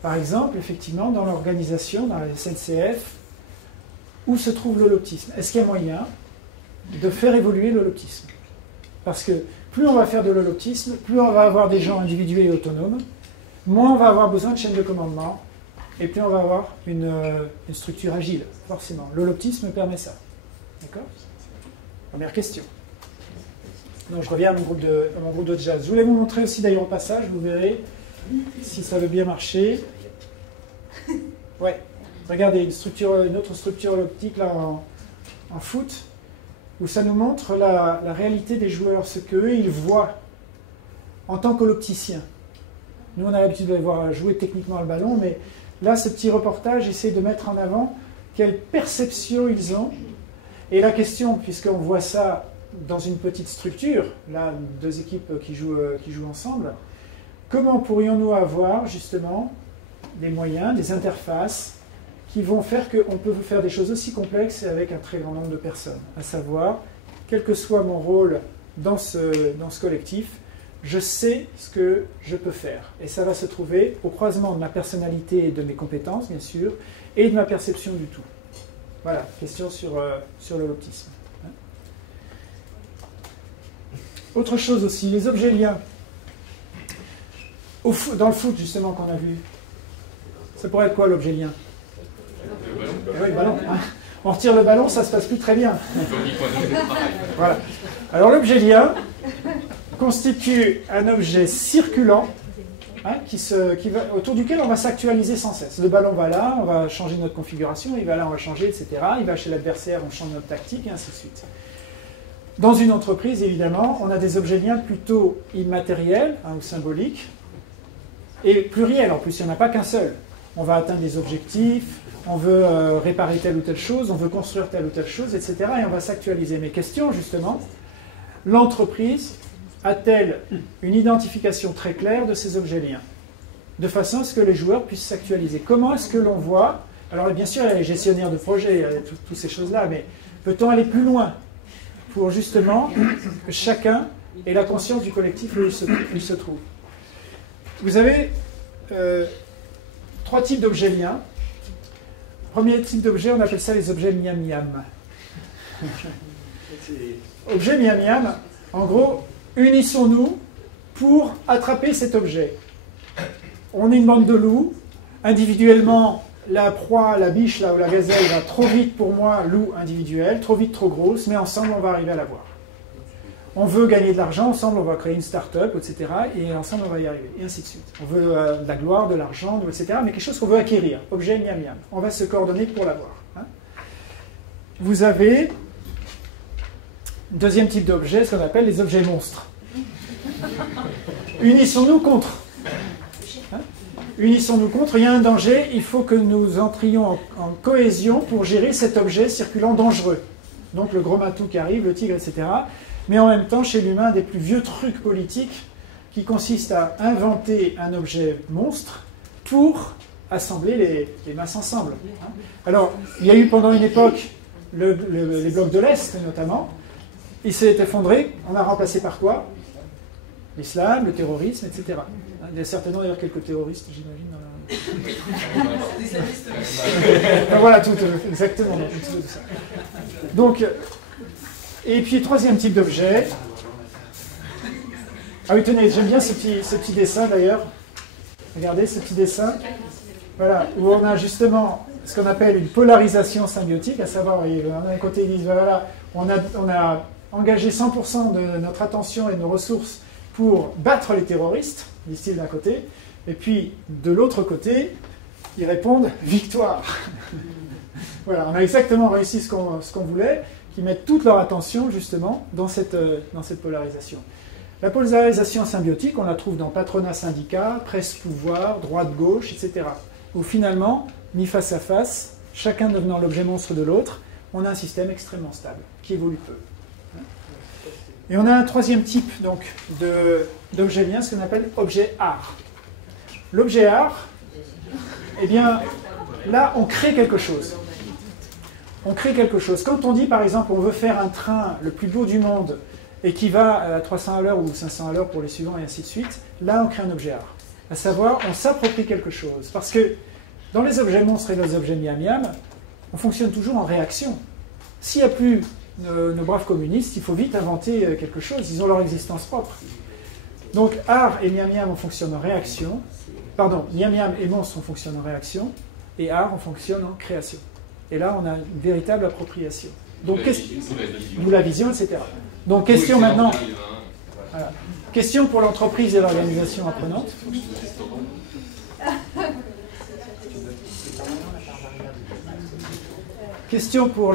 Par exemple, effectivement, dans l'organisation, dans la SNCF, où se trouve l'holoptisme? Est-ce qu'il y a moyen de faire évoluer l'holoptisme? Parce que plus on va faire de l'holoptisme, plus on va avoir des gens individués et autonomes, moins on va avoir besoin de chaîne de commandement, et plus on va avoir une structure agile, forcément. L'holoptisme permet ça. D'accord? Première question. Donc je reviens à mon groupe de jazz. Je voulais vous montrer aussi d'ailleurs au passage, vous verrez si ça veut bien marcher. Ouais, regardez, une autre structure holoptique là en foot, où ça nous montre la réalité des joueurs, ce qu'eux, ils voient en tant qu'holopticiens. Nous, on a l'habitude de les voir jouer techniquement le ballon, mais là, ce petit reportage essaie de mettre en avant quelle perception ils ont. Et la question, puisqu'on voit ça dans une petite structure, là, deux équipes qui jouent ensemble, comment pourrions-nous avoir, justement, des moyens, des interfaces qui vont faire qu'on peut faire des choses aussi complexes avec un très grand nombre de personnes. À savoir, quel que soit mon rôle dans ce collectif, je sais ce que je peux faire. Et ça va se trouver au croisement de ma personnalité et de mes compétences, bien sûr, et de ma perception du tout. Voilà, question sur l'holoptisme. Autre chose aussi, les objets liens. Dans le foot, justement, qu'on a vu, ça pourrait être quoi l'objet lien? Oui, le ballon. Hein. On retire le ballon, ça se passe plus très bien. Voilà. Alors l'objet lien constitue un objet circulant hein, autour duquel on va s'actualiser sans cesse. Le ballon va là, on va changer notre configuration, il va là, on va changer, etc. Il va chez l'adversaire, on change notre tactique, et ainsi de suite. Dans une entreprise, évidemment, on a des objets liens plutôt immatériels hein, ou symboliques, et pluriels en plus, il n'y en a pas qu'un seul. On va atteindre des objectifs, on veut réparer telle ou telle chose, on veut construire telle ou telle chose, etc. Et on va s'actualiser. Mais question, justement, l'entreprise a-t-elle une identification très claire de ces objets liens, de façon à ce que les joueurs puissent s'actualiser? Comment est-ce que l'on voit? Alors bien sûr, il y a les gestionnaires de projet, il y a toutes ces choses-là, mais peut-on aller plus loin pour justement que chacun ait la conscience du collectif où il se trouve? Vous avez 3 types d'objets liens. Premier type d'objet, on appelle ça les objets miam-miam. Objet miam-miam, en gros, unissons-nous pour attraper cet objet. On est une bande de loups. Individuellement, la proie, la biche là, ou la gazelle va trop vite pour moi, loup individuel, trop vite, trop grosse, mais ensemble, on va arriver à la voir. On veut gagner de l'argent, ensemble, on va créer une start-up, etc. Et ensemble, on va y arriver, et ainsi de suite. On veut de la gloire, de l'argent, etc. Mais quelque chose qu'on veut acquérir. Objet miam-miam. On va se coordonner pour l'avoir. Hein. Vous avez deuxième type d'objet, ce qu'on appelle les objets monstres. Unissons-nous contre. Hein. Unissons-nous contre. Il y a un danger, il faut que nous entrions en cohésion pour gérer cet objet circulant dangereux. Donc le gros matou qui arrive, le tigre, etc. Mais en même temps, chez l'humain, un des plus vieux trucs politiques qui consiste à inventer un objet monstre pour assembler les masses ensemble. Alors, il y a eu pendant une époque les blocs de l'Est, notamment. Il s'est effondré. On a remplacé par quoi? L'islam, le terrorisme, etc. Il y a certainement d'ailleurs quelques terroristes, j'imagine. Voilà, tout, exactement. Tout ça. Donc, et puis, troisième type d'objet. Ah oui, tenez, j'aime bien ce petit dessin d'ailleurs. Regardez ce petit dessin. Voilà, où on a justement ce qu'on appelle une polarisation symbiotique, à savoir, vous voyez, d'un côté, ils disent, voilà, on a engagé 100% de notre attention et de nos ressources pour battre les terroristes, disent-ils d'un côté, et puis de l'autre côté, ils répondent victoire. Voilà, on a exactement réussi ce qu'on voulait, qu'ils mettent toute leur attention justement dans cette polarisation. La polarisation symbiotique, on la trouve dans patronat-syndicat, presse-pouvoir, droite-gauche, etc. Où finalement, mis face à face, chacun devenant l'objet monstre de l'autre, on a un système extrêmement stable, qui évolue peu. Et on a un troisième type donc, d'objet lien, ce qu'on appelle objet art. L'objet art, eh bien, là, on crée quelque chose. On crée quelque chose. Quand on dit, par exemple, on veut faire un train le plus beau du monde et qui va à 300 à l'heure ou 500 à l'heure pour les suivants et ainsi de suite, là, on crée un objet art. À savoir, on s'approprie quelque chose. Parce que dans les objets monstres et les objets miam-miam, on fonctionne toujours en réaction. S'il n'y a plus nos braves communistes, il faut vite inventer quelque chose. Ils ont leur existence propre. Donc, art et miam-miam, on fonctionne en réaction. Pardon, miam-miam et monstre, on fonctionne en réaction. Et art, on fonctionne en création. Et là, on a une véritable appropriation. Donc, d'où la vision, etc. Donc, question maintenant. Voilà. Question pour l'entreprise et l'organisation apprenante. Question pour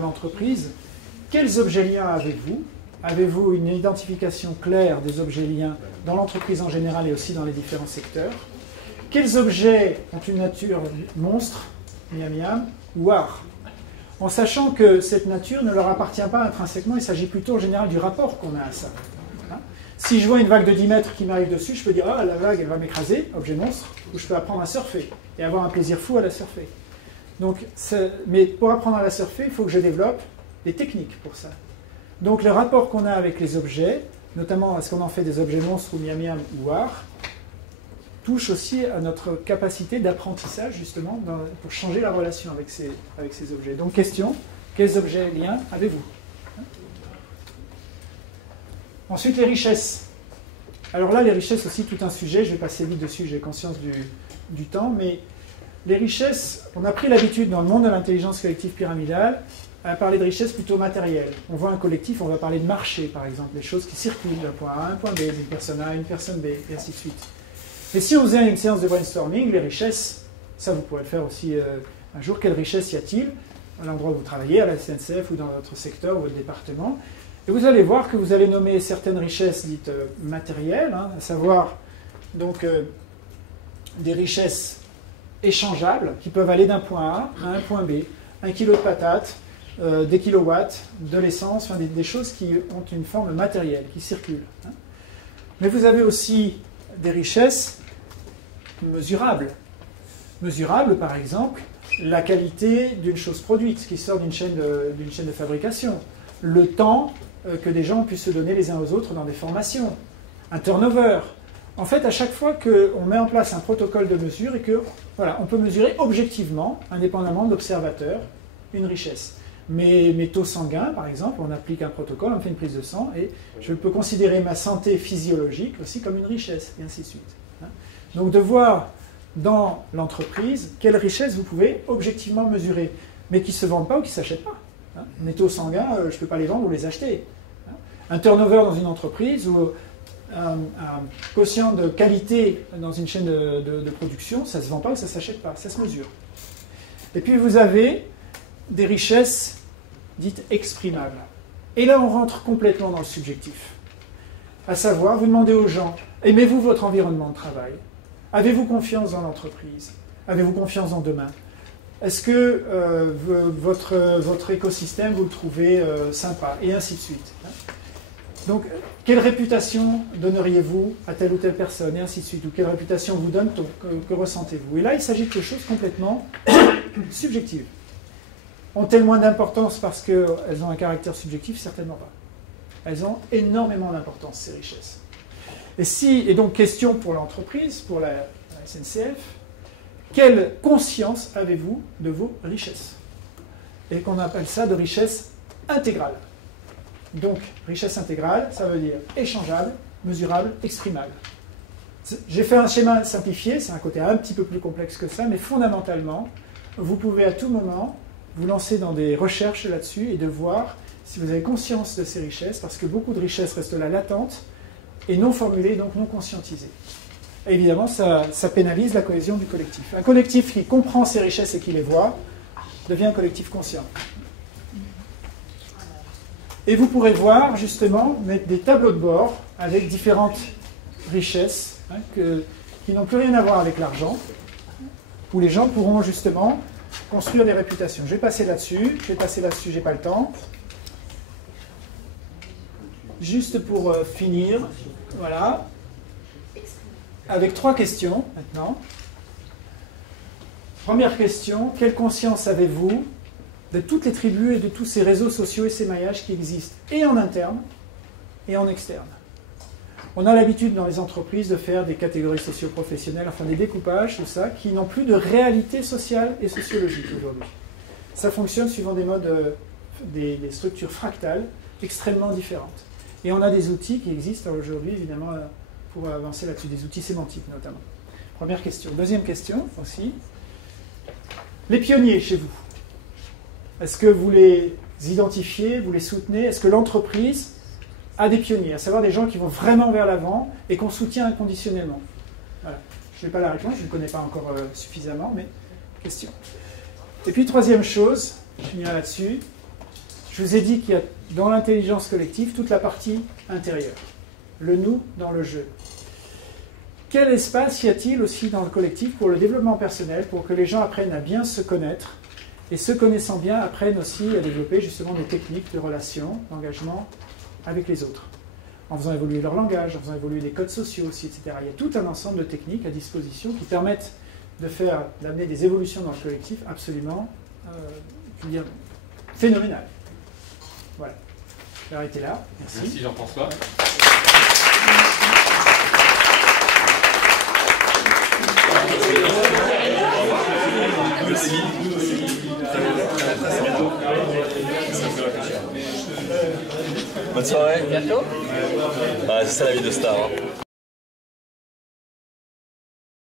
l'entreprise. Quels objets liens avez-vous? Avez-vous une identification claire des objets liens dans l'entreprise en général et aussi dans les différents secteurs? Quels objets ont une nature monstre, miam-miam, ou art? En sachant que cette nature ne leur appartient pas intrinsèquement, il s'agit plutôt en général du rapport qu'on a à ça. Hein? Si je vois une vague de 10 mètres qui m'arrive dessus, je peux dire, ah, la vague, elle va m'écraser, objet monstre, ou je peux apprendre à surfer, et avoir un plaisir fou à la surfer. Donc, mais pour apprendre à la surfer, il faut que je développe des techniques pour ça. Donc, le rapport qu'on a avec les objets, notamment est-ce qu'on en fait des objets monstres ou miam-miam ou art, touche aussi à notre capacité d'apprentissage, justement, pour changer la relation avec ces objets. Donc, question, quels objets liens avez-vous? Ensuite, les richesses. Alors là, les richesses aussi, tout un sujet, je vais passer vite dessus, j'ai conscience du temps, mais les richesses, on a pris l'habitude dans le monde de l'intelligence collective pyramidale à parler de richesses plutôt matérielles. On voit un collectif, on va parler de marché, par exemple, des choses qui circulent d'un point A à un point B, une personne A, une personne B, et ainsi de suite. Mais si on faisait une séance de brainstorming, les richesses, ça vous pourrez le faire aussi un jour, quelles richesses y a-t-il à l'endroit où vous travaillez, à la SNCF ou dans votre secteur ou votre département? Et vous allez voir que vous allez nommer certaines richesses dites matérielles, à savoir donc des richesses échangeables qui peuvent aller d'un point A à un point B, 1 kilo de patates, des kilowatts, de l'essence, enfin des choses qui ont une forme matérielle, qui circulent. Mais vous avez aussi des richesses mesurables. Mesurables, par exemple, la qualité d'une chose produite qui sort d'une chaîne de fabrication, le temps que des gens puissent se donner les uns aux autres dans des formations, un turnover. En fait, à chaque fois qu'on met en place un protocole de mesure et que, voilà, on peut mesurer objectivement, indépendamment de l'observateur, une richesse. Mes taux sanguins, par exemple, on applique un protocole, on fait une prise de sang, et je peux considérer ma santé physiologique aussi comme une richesse, et ainsi de suite. Donc de voir dans l'entreprise quelles richesses vous pouvez objectivement mesurer, mais qui ne se vendent pas ou qui ne s'achètent pas. Mes taux sanguins, je ne peux pas les vendre ou les acheter. Un turnover dans une entreprise ou un quotient de qualité dans une chaîne de production, ça ne se vend pas ou ça ne s'achète pas, ça se mesure. Et puis vous avez des richesses dites exprimables. Et là, on rentre complètement dans le subjectif. À savoir, vous demandez aux gens, aimez-vous votre environnement de travail? Avez-vous confiance dans l'entreprise? Avez-vous confiance dans demain? Est-ce que votre écosystème, vous le trouvez sympa? Et ainsi de suite. Donc, quelle réputation donneriez-vous à telle ou telle personne? Et ainsi de suite. Ou quelle réputation vous donne-t-on? Que ressentez-vous? Et là, il s'agit de choses complètement subjectives. Ont-elles moins d'importance parce qu'elles ont un caractère subjectif? Certainement pas. Elles ont énormément d'importance, ces richesses. Et donc, question pour l'entreprise, pour la SNCF, quelle conscience avez-vous de vos richesses? Et qu'on appelle ça de richesse intégrale. Donc, richesse intégrale, ça veut dire échangeable, mesurable, exprimable. J'ai fait un schéma simplifié, c'est un côté un petit peu plus complexe que ça, mais fondamentalement, vous pouvez à tout moment vous lancer dans des recherches là-dessus et de voir si vous avez conscience de ces richesses, parce que beaucoup de richesses restent là latentes et non formulées, donc non conscientisées. Et évidemment, ça pénalise la cohésion du collectif. Un collectif qui comprend ses richesses et qui les voit devient un collectif conscient. Et vous pourrez voir, justement, mettre des tableaux de bord avec différentes richesses qui n'ont plus rien à voir avec l'argent, où les gens pourront justement construire des réputations. Je vais passer là-dessus, j'ai pas le temps. Juste pour finir, voilà, avec 3 questions maintenant. Première question, quelle conscience avez-vous de toutes les tribus et de tous ces réseaux sociaux et ces maillages qui existent, et en interne et en externe? On a l'habitude dans les entreprises de faire des catégories socio-professionnelles, enfin des découpages, tout ça, qui n'ont plus de réalité sociale et sociologique aujourd'hui. Ça fonctionne suivant des modes, des structures fractales extrêmement différentes. Et on a des outils qui existent aujourd'hui, évidemment, pour avancer là-dessus, des outils sémantiques notamment. Première question. Deuxième question aussi. Les pionniers chez vous, est-ce que vous les identifiez, vous les soutenez? Est-ce que l'entreprise a des pionniers, à savoir des gens qui vont vraiment vers l'avant et qu'on soutient inconditionnellement? Voilà. Je n'ai pas la réponse, je ne connais pas encore suffisamment, mais question. Et puis troisième chose, je finirai là-dessus, je vous ai dit qu'il y a dans l'intelligence collective toute la partie intérieure, le nous dans le jeu. Quel espace y a-t-il aussi dans le collectif pour le développement personnel, pour que les gens apprennent à bien se connaître et se connaissant bien apprennent aussi à développer justement des techniques de relation, d'engagement avec les autres? en faisant évoluer leur langage, en faisant évoluer les codes sociaux aussi, etc. Il y a tout un ensemble de techniques à disposition qui permettent d'amener des évolutions dans le collectif absolument phénoménales. Voilà. Je vais arrêter là. Merci. Merci Jean-François. Bonne soirée. Bientôt. C'est ça la vie de star. Hein.